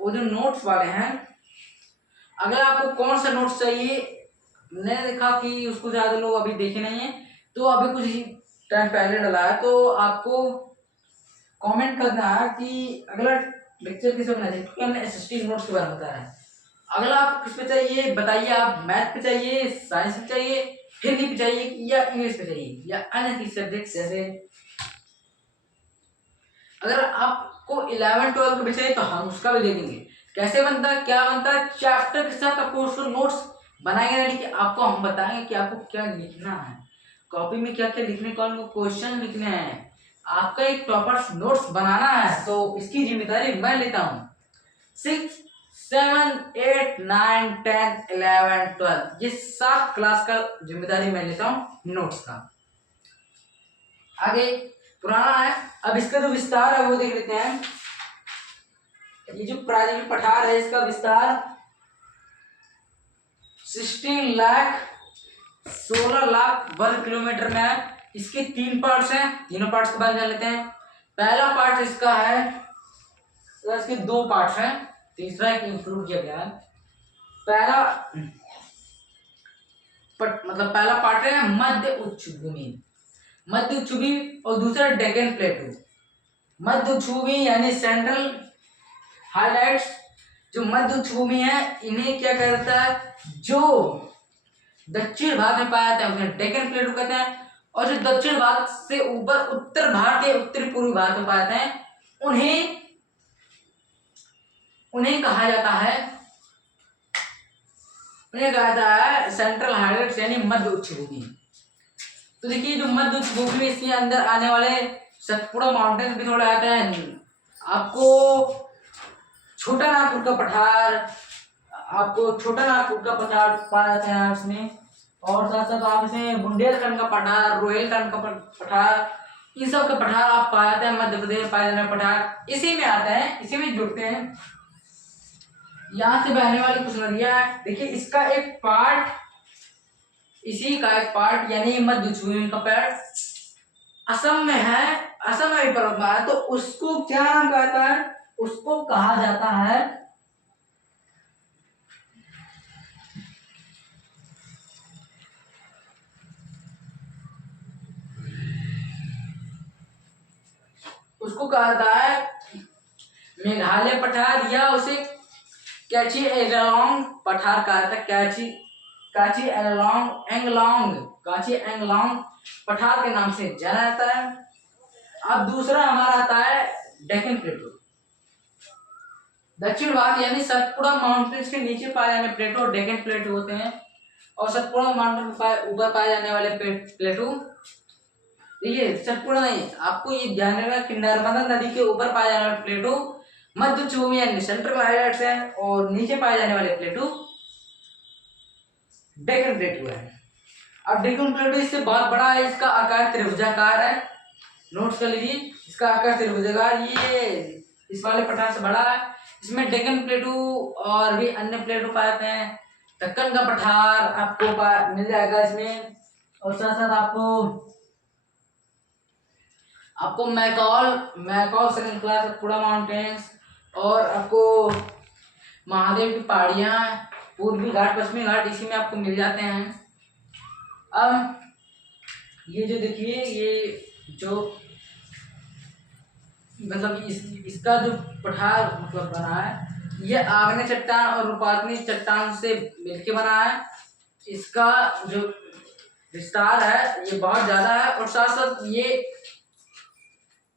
वो जो नोट्स वाले हैं, अगर आपको कौन सा नोट्स चाहिए, मैंने देखा कि उसको ज़्यादा लोग अभी देखे नहीं है, तो अभी कुछ ही टाइम पहले डला है, तो आपको कमेंट करना है कि अगला लेक्चर किस पे बनाना चाहिए, क्योंकि हमने एसएसटी नोट्स के बारे में बताया है। अगला आपको किस पे चाहिए बताइए, आप मैथ पे चाहिए, साइंस पे चाहिए, हिंदी पे चाहिए, या इंग्लिश पे चाहिए, या अन्य किसी सब्जेक्ट जैसे। अगर आपको 11-12 का भी चाहिए तो हम उसका भी दे देंगे, कैसे बनता है क्या बनता है, चैप्टर के साथ आपको उसको नोट्स बनाएंगे, यानी कि आपको हम बताएंगे कि आपको क्या लिखना है, कॉपी में क्या क्या लिखने, कौन को क्वेश्चन लिखने हैं, आपका एक प्रॉपर नोट्स बनाना है, तो इसकी जिम्मेदारी मैं लेता हूँ। 6, 7, 8, 9, 10, 11, 12 ये 7 क्लास का जिम्मेदारी मैं लेता हूँ नोट्स का। आगे पुराना है, अब इसका जो विस्तार है वो देख लेते हैं। ये जो प्राचीन पठार है इसका विस्तार 16 लाख 16 लाख वर्ग किलोमीटर में है। इसके 3 पार्ट्स हैं, तीनों पार्ट्स के बारे में जान लेते हैं। पहला पार्ट इसका है, तो इसके 2 पार्ट्स हैं, तीसरा एक इंक्लूड किया गया है। मतलब पहला पार्ट है मध्य उच्च भूमि, मध्य उच्च भूमि, और दूसरा डेक्कन प्लेटू। मध्य उच्च भूमि यानी सेंट्रल हाइलाइट्स, जो मध्य उच्च भूमि है इन्हें क्या कहता है, जो दक्षिण भाग में पाया जाता है उन्हें डेक्कन प्लेटू कहते हैं, और जो दक्षिण भाग से ऊपर उत्तर भारत के उत्तरी पूर्वी भाग में पाए जाते हैं उन्हें कहा जाता है सेंट्रल हाइलाइट्स यानी मध्य उच्च भूमि। तो देखिए जो मध्य उच्च भूमि, इसके अंदर आने वाले सतपुड़ा माउंटेन भी थोड़ा आता है, आपको छोटा नागपुर का पठार, पाया जाता है उसमें, और साथ साथ आप इसमें बुंदेलखंड का पठार, रोहिलखंड का पठार, इन सब का पठार आप पाते हैं मध्य प्रदेश में पाए जाने वाले पठार इसी में आता है, इसी में जुड़ते हैं। यहाँ से बहने वाली कुछ नदियां है, देखिए इसका एक पार्ट, इसी का एक पार्ट यानी मध्य उच्च भूमि का पार्ट असम में है, असम में पर्वतमाला है, तो उसको क्या नाम कहता है, उसको कहा जाता है मेघालय पठार, या उसे कैची एंगलोंग पठार कहा जाता है, काची एंगलोंग पठार के नाम से जाना जाता है। अब दूसरा हमारा आता है डेक्कन प्लेटू, दक्षिण भाग यानी सतपुड़ा माउंटेन्स के नीचे पाए जाने प्लेटू डेक्कन प्लेटू होते हैं, और सतपुड़ा माउंटेन के ऊपर पाए जाने वाले प्लेटू, देखिए सतपुड़ा नहीं, आपको ये ध्यान रखना कि नर्मदा नदी के ऊपर पाए जाने वाले प्लेटू मध्य उच्च भूमि यानी सेंट्रल हाइलाइट्स है, और नीचे पाए जाने वाले प्लेटू डेक्कन प्लेटू है। अब डेक्कन प्लेटू इससे बहुत बड़ा है, इसका आकार त्रिभुजाकार है, नोट्स कर लीजिए, इसका आकार त्रिभुजाकार, ये इस वाले पठार से बड़ा है। इसमें डेक्कन प्लेटू और भी अन्य प्लेटू पाए जाते हैं, दक्कन का पठार आपको मिल जाएगा इसमें, और साथ साथ आपको मैकॉल श्रृंखला सतपुड़ा माउंटेन्स, और आपको महादेव की पहाड़ियाँ, पूर्वी घाट पश्चिमी घाट इसी में आपको मिल जाते हैं। अब ये जो देखिए, ये जो मतलब इसका जो पठार मतलब बना है, ये आग्नेय चट्टान और रूपाग्नि चट्टान से मिलके बना है। इसका जो विस्तार है ये बहुत ज्यादा है, और साथ साथ ये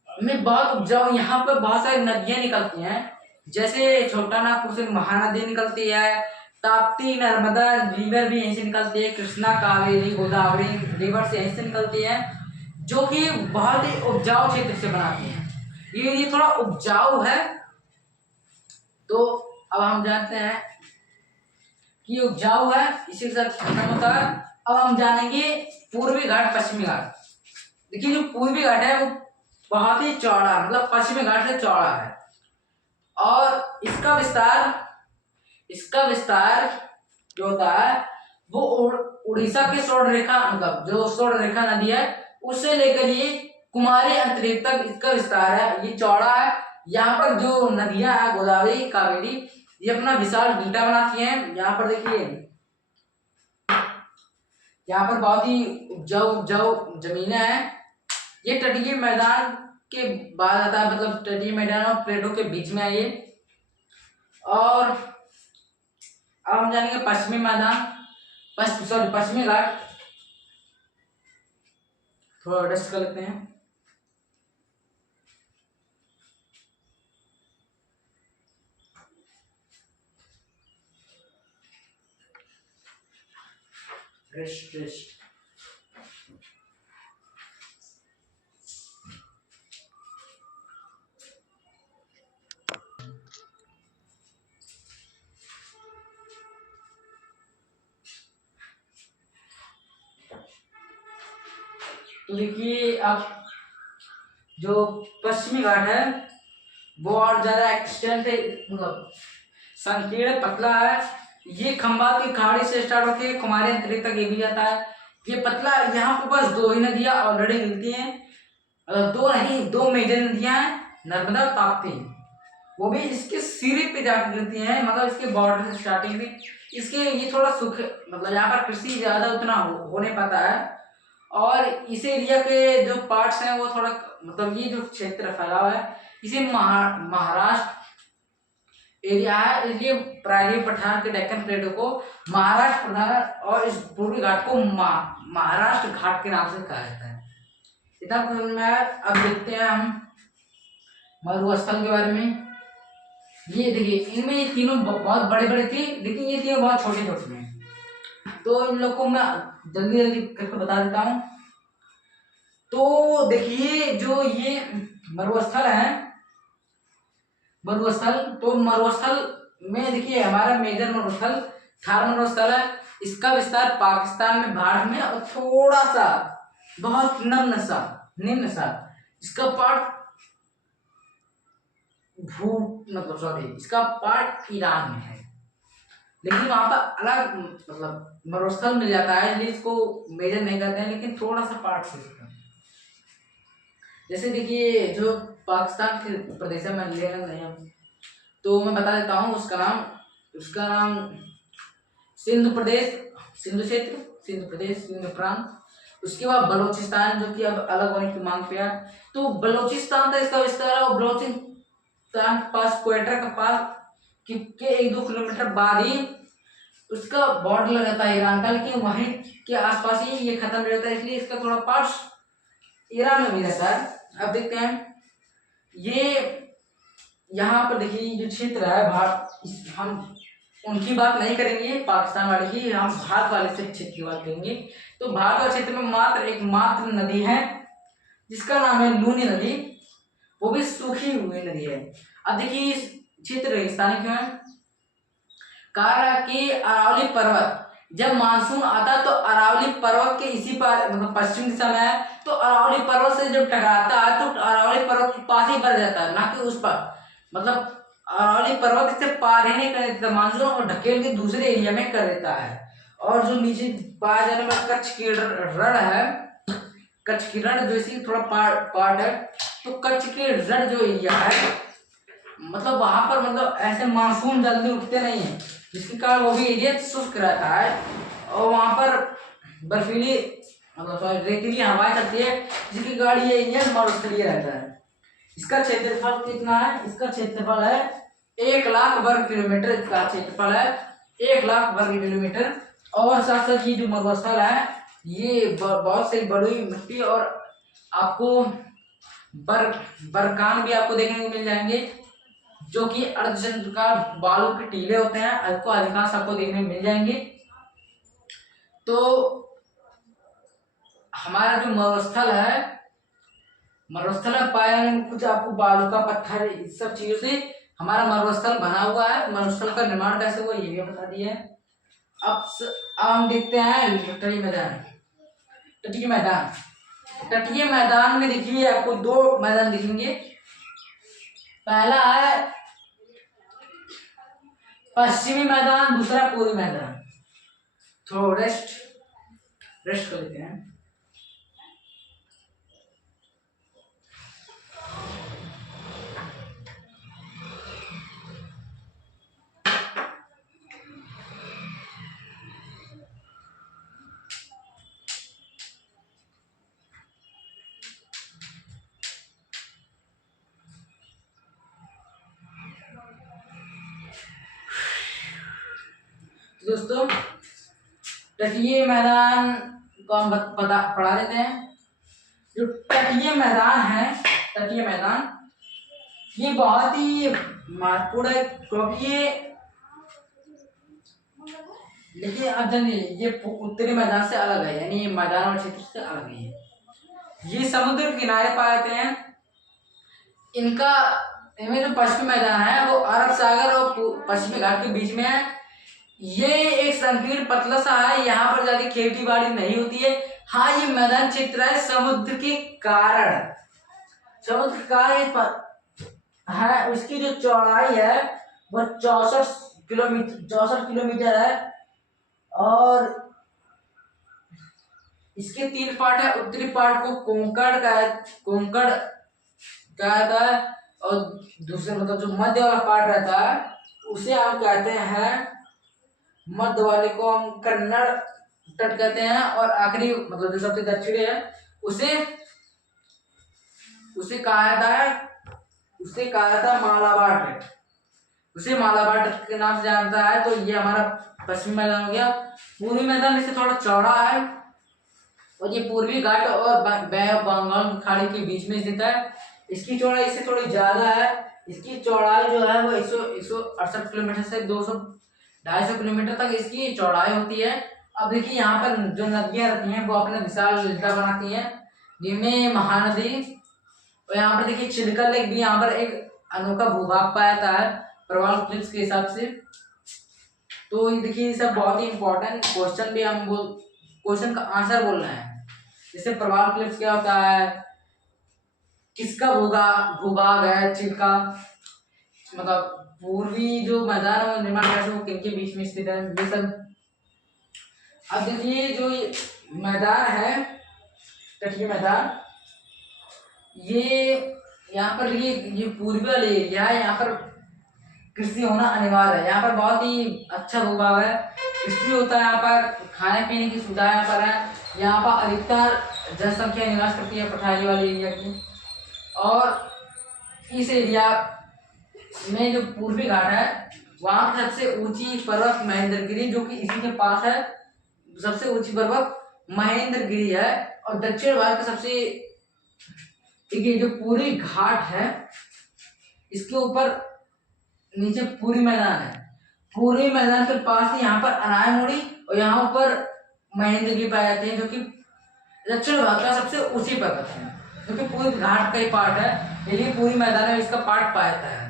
में बहुत उपजाऊ, यहाँ पर बहुत सारी नदियां निकलती हैं, जैसे छोटा नागपुर से महानदी निकलती है, ताप्ती नर्मदा रिवर भी यहीं से निकलती है, कृष्णा कावेरी गोदावरी रिवर से यहीं से निकलती है, जो कि बहुत ही उपजाऊ क्षेत्र से बनाती है। ये थोड़ा उपजाऊ है। तो अब हम जानते हैं कि उपजाऊ है, इसी के साथ खत्म होता है। अब हम जानेंगे पूर्वी घाट पश्चिमी घाट। देखिए जो पूर्वी घाट है वो बहुत ही चौड़ा, मतलब पश्चिमी घाट से चौड़ा है, और इसका विस्तार जो होता है वो उड़ीसा के स्वर्ण रेखा, मतलब जो स्वर्ण रेखा नदी है उससे लेकर ये कुमारी अंतरिक्ष तक इसका विस्तार है। ये चौड़ा है। यहाँ पर जो नदियां हैं गोदावरी कावेरी, ये अपना विशाल डेल्टा बनाती हैं। यहाँ पर देखिए, यहाँ पर बहुत ही उपजाऊ जमीनें हैं। ये तटीय मैदान के बाद आता है, मतलब तटीय मैदान और प्लेटों के बीच में है ये। और अब हम जानेंगे पश्चिमी मैदान, पश्चिमी घाट। थोड़ा एडजस्ट कर लेते हैं। रेस्ट तो देखिए, अब जो पश्चिमी घाट है वो और ज्यादा एक्सटेंट है, मतलब संकीर्ण पतला है। ये खंबात की खाड़ी से स्टार्ट होकर कुमारी अंतरिक्ष तक ये भी जाता है। ये पतला, यहाँ पे बस दो ही नदियां ऑलरेडी मिलती हैं, दो नहीं, दो मेजर नदियां हैं, नर्मदा और ताप्ती। वो भी इसके सिरे पे जाकर गिरती हैं, मतलब इसके बॉर्डर से स्टार्टिंग में। इसके ये थोड़ा सुख, मतलब यहाँ पर कृषि ज्यादा उतना हो नहीं पाता है, और इस एरिया के जो पार्ट्स हैं वो थोड़ा, मतलब ये जो क्षेत्र फैला हुआ है इसे महाराष्ट्र एरिया है, इसलिए प्रायद्वीप पठार के डेक्कन प्लेटो को महाराष्ट्र पठार और इस पूर्वी घाट को महाराष्ट्र घाट के नाम से कहा जाता है। इतना समझ में आया। अब देखते हैं हम मरुस्थल के बारे में। ये देखिए, इनमें ये तीनों बहुत बड़े बड़े थे, लेकिन ये तीनों बहुत छोटे छोटे हैं। तो इन लोग को मैं जल्दी जल्दी करके बता देता हूँ। तो देखिए, जो ये मरुस्थल है, तो मरुस्थल में देखिए हमारा मेजर मरुस्थल थार मरुस्थल है। इसका विस्तार पाकिस्तान में, भारत में, और थोड़ा सा बहुत निम्न सा इसका पार्ट इसका पार्ट ईरान में है, लेकिन वहां पर अलग, मतलब मरुस्थल मिल जाता है, इसलिए इसको मेजर नहीं करते हैं, लेकिन थोड़ा सा पार्ट से इसका। जैसे देखिए, जो पाकिस्तान के प्रदेश में लेना नहीं, तो मैं बता देता हूँ उसका नाम सिंधु प्रदेश, सिंधु क्षेत्र, सिंधु प्रदेश, सिंधु प्रांत। उसके बाद बलोचिस्तान, जो कि अब अलग होने की मांग पे है। तो बलोचिस्तान था इसका विस्तार, और बलोचिस्तान के पास क्वेटा के पास के 1-2 किलोमीटर बाद ही उसका बॉर्डर लग जाता है ईरान का, लेकिन वहीं के आसपास ही ये खत्म हो जाता है, इसलिए इसका थोड़ा पार्ट ईरान में भी रहता है। अब देखते हैं, ये यहाँ पर देखिए जो क्षेत्र है भारत, हम उनकी बात नहीं करेंगे पाकिस्तान वाले की, हम भारत वाले से क्षेत्र की बात करेंगे। तो भारत वाले क्षेत्र में एकमात्र नदी है जिसका नाम है लूनी नदी, वो भी सूखी हुई नदी है। अब देखिए, इस क्षेत्र रेगिस्तानी क्यों है? कारण कि अरावली पर्वत, जब मानसून आता तो अरावली पर्वत के इसी पार, मतलब पश्चिम दिशा में है, तो अरावली पर्वत से जब टकराता है तो अरावली पर्वत के पास ही बढ़ जाता है, ना कि उस पर, मतलब अरावली पर्वत इससे पार ही नहीं कर देता मानसून, और ढकेल के दूसरे एरिया में कर देता है। और जो नीचे पाया जाने वाला कच्छ की रण है, कच्छ की रण जो इसी थोड़ा पार्ट है, तो कच्छ के रण जो एरिया है, मतलब वहां पर, मतलब ऐसे मानसून जल्दी उठते नहीं है, जिसके कारण वो भी एरिया शुष्क रहता है, और वहां पर बर्फीली, मतलब रेतीली हवाएं चलती है, जिसके कारण ये एरिया मरुस्थलीय रहता है। इसका क्षेत्रफल कितना है? इसका क्षेत्रफल है 1 लाख वर्ग किलोमीटर। इसका क्षेत्रफल है 1 लाख वर्ग किलोमीटर। और साथ साथ ये जो मरुस्थल है ये बहुत सारी बलुई मिट्टी और आपको बरकान भी आपको देखने को मिल जाएंगे, जो कि अर्धचंद्र का बालू के टीले होते हैं, आपको अधिकांश आपको देखने को मिल जाएंगे। तो हमारा जो मरुस्थल है, मरुस्थल में पाया कुछ आपको बालू का पत्थर, इस सब चीजों से हमारा मरुस्थल बना हुआ है। मरुस्थल का निर्माण कैसे हुआ ये भी बता दिया है। अब हम देखते हैं तटीय मैदान। तटीय मैदान, तटीय मैदान में देखिए आपको दो मैदान दिखेंगे। पहला है पश्चिमी मैदान, दूसरा पूर्वी मैदान। थोड़ा रेस्ट कर लेते हैं। दोस्तों तटीय मैदान को हम पढ़ा देते हैं। जो तटीय मैदान है, तटीय मैदान ये बहुत ही महत्वपूर्ण है, क्योंकि ये देखिए आप जानिए ये उत्तरी मैदान से अलग है, यानी मैदान और क्षेत्र से अलग है। ये समुद्र के किनारे पाए जाते हैं। इनका इनमें जो पश्चिमी मैदान है वो अरब सागर और पश्चिमी घाट के बीच में है। ये एक संकीर्ण पतला सा है, यहाँ पर ज्यादा खेती बाड़ी नहीं होती है। हाँ ये मैदान क्षेत्र है समुद्र के कारण, समुद्र का है, उसकी जो चौड़ाई है वो 64 किलोमीटर है। और इसके 3 पार्ट है। उत्तरी पार्ट को कोंकण कहता है, और दूसरे मतलब जो मध्य वाला पार्ट रहता है उसे हम कहते हैं, मध्य वाले को हम कन्नड़ तट कहते हैं, और आखिरी मतलब जो सबसे दक्षिणी है उसे उसे कहा जाता है मालाबार तट। उसे मालाबार तट के नाम से जानता है। तो ये हमारा पश्चिमी मैदान हो गया। पूर्वी मैदान इससे थोड़ा चौड़ा है, और ये पूर्वी घाट और बे ऑफ बंगाल खाड़ी के बीच में स्थित है। इसकी चौड़ाई इससे थोड़ी ज्यादा है। इसकी चौड़ाई जो है वो 168 किलोमीटर से 200-250 किलोमीटर तक इसकी चौड़ाई होती है। अब देखिए यहाँ पर जो नदियां रहती हैं वो अपना विशाल डेल्टा बनाती हैं, जिनमें महानदी, और यहाँ पर देखिए चिल्का लेक भी यहाँ पर एक अनोखा भूभाग पाया जाता है प्रवाल क्लिप्स के हिसाब से। तो ये देखिए सब बहुत ही इंपॉर्टेंट क्वेश्चन भी हम क्वेश्चन का आंसर बोल रहे हैं। जैसे प्रवाल क्लिप्स क्या होता है, किसका भूभाग है, चिल्का मतलब पूर्वी जो मैदान है निर्माण कैसे वो किनके बीच में स्थित है, ये सब। अब देखिए जो मैदान है तटीय मैदान, ये यहाँ पर देखिए ये पूर्वी वाले एरिया है, यहाँ पर कृषि होना अनिवार्य है। यहाँ पर बहुत ही अच्छा भूभाग है, कृषि होता है यहाँ पर, खाने पीने की सुविधा यहाँ पर है। यहाँ पर अधिकतर जनसंख्या निवास करती है पठारी वाले एरिया की। और इस एरिया में जो पूर्वी घाट है वहाँ की सबसे ऊंची पर्वत महेंद्रगिरी, जो कि इसी के पास है, सबसे ऊंची पर्वत महेंद्रगिरी है। और दक्षिण भारत का सबसे देखिए जो पूरी घाट है इसके ऊपर नीचे पूरी मैदान है। पूरी मैदान के पास ही यहाँ पर अनायमुड़ी और यहाँ ऊपर महेंद्रगिरी पाए जाते हैं, जो कि दक्षिण भारत का सबसे ऊंची पर्वत है, जो कि पूरी घाट का ही पार्ट है। यही पूरी मैदान में इसका पार्ट पाया जाता है।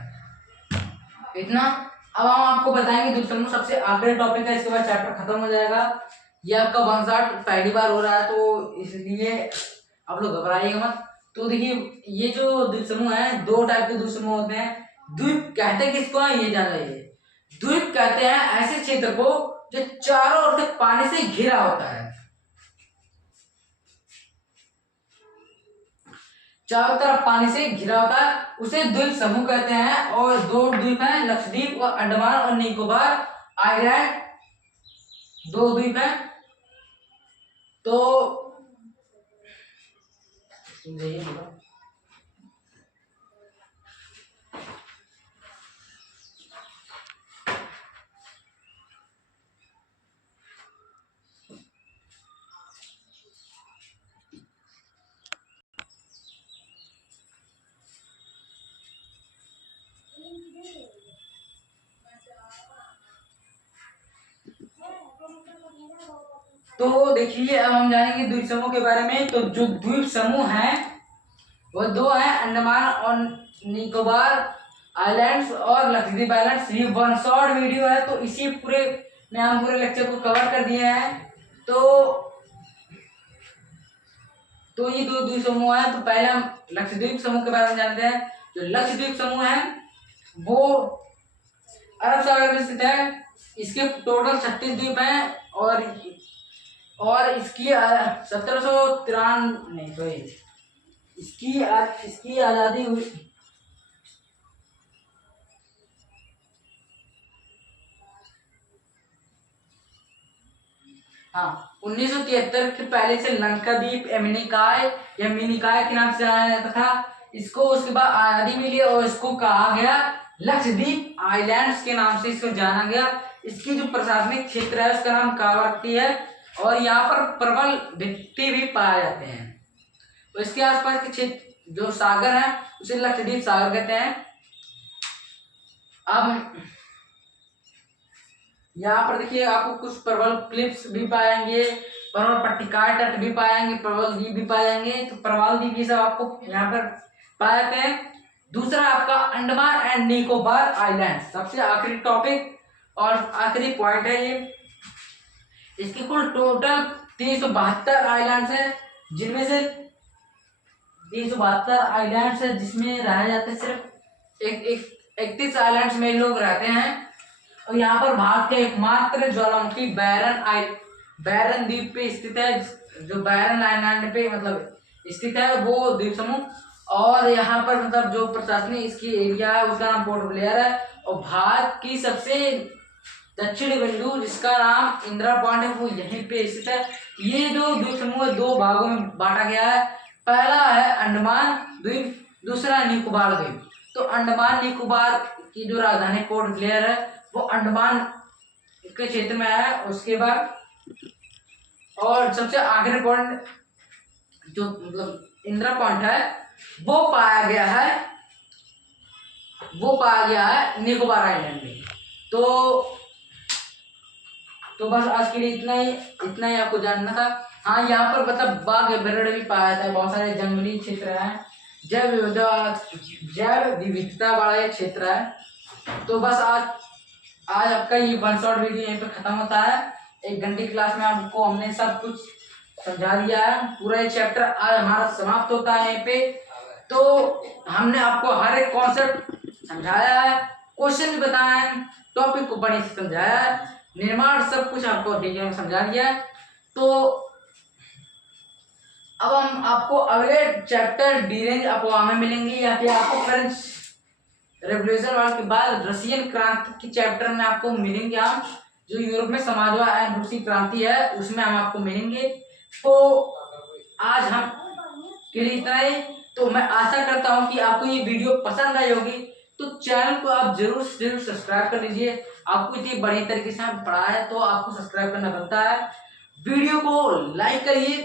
इतना। अब हम आपको बताएंगे दूसरा सबसे आखिरी टॉपिक है, इसके बाद चैप्टर खत्म हो जाएगा। ये आपका 1 शॉट पहली बार हो रहा है, तो इसलिए आप लोग घबराइएगा मत। तो देखिए ये जो द्वीप समूह है, 2 टाइप के द्वीप समूह होते हैं। द्वीप कहते हैं किसको है ये जान लीजिए। द्वीप कहते हैं ऐसे क्षेत्र को जो चारों ओर से पानी से घिरा होता है, चारों तरफ पानी से घिरा होता है, उसे द्वीप समूह कहते हैं। और 2 द्वीप हैं, लक्षद्वीप और अंडमान और निकोबार आइलैंड, 2 द्वीप हैं। तो तो देखिए अब हम जानेंगे द्वीप समूह के बारे में। तो जो द्वीप समूह हैं वो दो हैं, अंडमान और निकोबार आइलैंड्स और लक्षद्वीप आइलैंड्स। ये वन शॉट वीडियो है, तो इसी पूरे में हम पूरे लेक्चर को कवर कर दिए हैं। तो ये दो द्वीप समूह है। तो पहले हम लक्षद्वीप समूह के बारे में जानते हैं। जो लक्षद्वीप समूह है वो अरब सागर में स्थित है। इसके टोटल 36 द्वीप हैं और इसकी 1793 नहीं सॉरी इसकी आज़ादी हुई। हाँ, 1973 के पहले से लंकादीप एमिनिकाय या मिनिकाय के नाम से जाना जाता था। इसको उसके बाद आज़ादी मिली और इसको कहा गया लक्षद्वीप आइलैंड्स के नाम से इसको जाना गया। इसकी जो प्रशासनिक क्षेत्र है उसका नाम कावरत्ती है और यहाँ पर प्रबल व्यक्ति भी पाए जाते हैं। तो इसके आसपास के क्षेत्र जो सागर है उसे लक्षद्वीप सागर कहते हैं। अब यहाँ पर देखिए आपको कुछ प्रबल क्लिप्स भी पाएंगे, प्रबल पट्टिकाय तट भी पाएंगे, प्रबल द्वीप भी पाएंगे। तो प्रबल द्वीप ये सब आपको यहाँ पर पाए जाते हैं। दूसरा आपका अंडमान एंड निकोबार आइलैंड, सबसे आखिरी टॉपिक और आखिरी पॉइंट है ये। इसके कुल टोटल 372 आइलैंड्स है, जिनमें से 372 आइलैंड्स है जिसमें रहा जाता है सिर्फ 31 आइलैंड्स में लोग रहते हैं। और यहाँ पर भारत के एकमात्र ज्वालामुखी बैरन द्वीप पे स्थित है। जो बैरन आइलैंड पे मतलब स्थित है वो द्वीप समूह। और यहाँ पर मतलब जो प्रशासनिक इसकी एरिया है उसका नाम पोर्ट ब्लेयर है। और भारत की सबसे दक्षिणी बिंदु जिसका नाम इंदिरा पॉइंट है वो यहीं पे स्थित है। ये जो द्वीप समूह दो भागों में बांटा गया है। पहला है अंडमान द्वीप, दूसरा निकोबार द्वीप। तो अंडमान निकोबार की जो राजधानी पोर्ट ब्लेयर है वो अंडमान के क्षेत्र में है। उसके बाद और सबसे आखिरी पॉइंट जो मतलब इंदिरा पॉइंट है वो पाया गया है निकोबार आइलैंड में। तो बस आज के लिए इतना ही आपको जानना था। हाँ, यहाँ पर मतलब बाघ हिरण भी पाया जाता है, बहुत सारे जंगली क्षेत्र है, जैव विविधता वाला ये क्षेत्र है। तो बस आज आपका ये वन शॉट वीडियो यहीं पे खत्म होता है। 1 घंटे की क्लास में आपको हमने सब कुछ समझा दिया है। पूरा ये चैप्टर आज हमारा समाप्त होता है यहीं पे। तो हमने आपको हर एक कॉन्सेप्ट समझाया है, क्वेश्चन भी बताए हैं, टॉपिक को बढ़िया से समझाया है, निर्माण सब कुछ आपको डिटेल में समझा दिया है। तो अब हम आपको अगले चैप्टर डीरेंज अफवाह में मिलेंगे या फिर आपको फ्रेंच रेवोल्यूशन वार के बाद रशियन क्रांति के चैप्टर में आपको मिलेंगे। हम जो यूरोप में समाजवाद एंड रूसी क्रांति है उसमें हम आपको मिलेंगे। तो आज हम के लिए इतना ही। तो मैं आशा करता हूं कि आपको ये वीडियो पसंद आई होगी। तो चैनल को आप जरूर सब्सक्राइब कर लीजिए। आपको इतनी बढ़िया तरीके से हम पढ़ा है तो आपको सब्सक्राइब करना बनता है। वीडियो को लाइक करिए,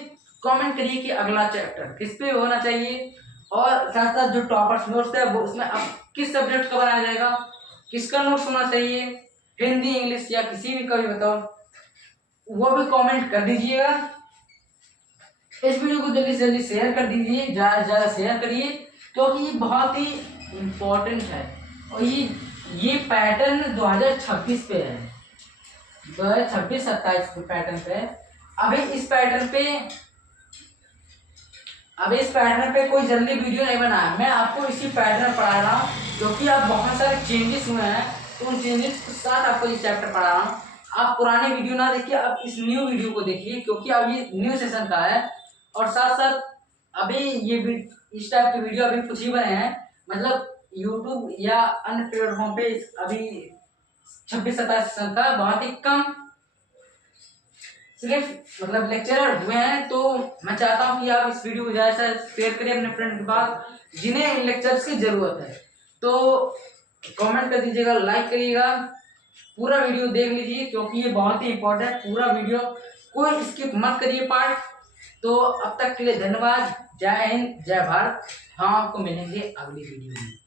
कमेंट करिए कि अगला चैप्टर किस पे होना चाहिए और साथ साथ जो टॉपर्स नोट्स है वो उसमें अब किस सब्जेक्ट का बनाया जाएगा, किसका नोट्स होना चाहिए, हिंदी इंग्लिश या किसी भी का भी बताओ, वो भी कमेंट कर दीजिएगा। इस वीडियो को जल्दी से जल्दी शेयर कर दीजिए, ज़्यादा से ज़्यादा शेयर करिए क्योंकि ये बहुत ही इम्पोर्टेंट है। और ये पैटर्न 2026 पे है, 2026-27 के पैटर्न पे। अभी इस पैटर्न पे कोई जल्दी वीडियो नहीं बना है। मैं आपको इसी पैटर्न पढ़ा रहा हूँ क्योंकि अब बहुत सारे चेंजेस हुए हैं। तो उन चेंजेस के साथ आपको ये चैप्टर पढ़ा रहा हूँ। आप पुराने वीडियो ना देखिए, अब इस न्यू वीडियो को देखिए क्योंकि अब ये न्यू सेशन का है। और साथ साथ अभी ये इस टाइप के वीडियो अभी कुछ ही बने हैं, मतलब यूट्यूब या अन्य प्लेटफॉर्म पे अभी 26-27 सेशन का बहुत ही कम सिर्फ मतलब लेक्चरर हुए हैं। तो मैं चाहता हूँ कि आप इस वीडियो को ज़्यादा से शेयर करिए अपने फ्रेंड के पास जिन्हें इन लेक्चर्स की ज़रूरत है। तो कमेंट कर दीजिएगा, लाइक करिएगा, पूरा वीडियो देख लीजिए क्योंकि ये बहुत ही इंपॉर्टेंट है। पूरा वीडियो कोई स्किप मत करिए पार्ट। तो अब तक के लिए धन्यवाद। जय हिंद, जय भारत। हम आपको मिलेंगे अगली वीडियो में।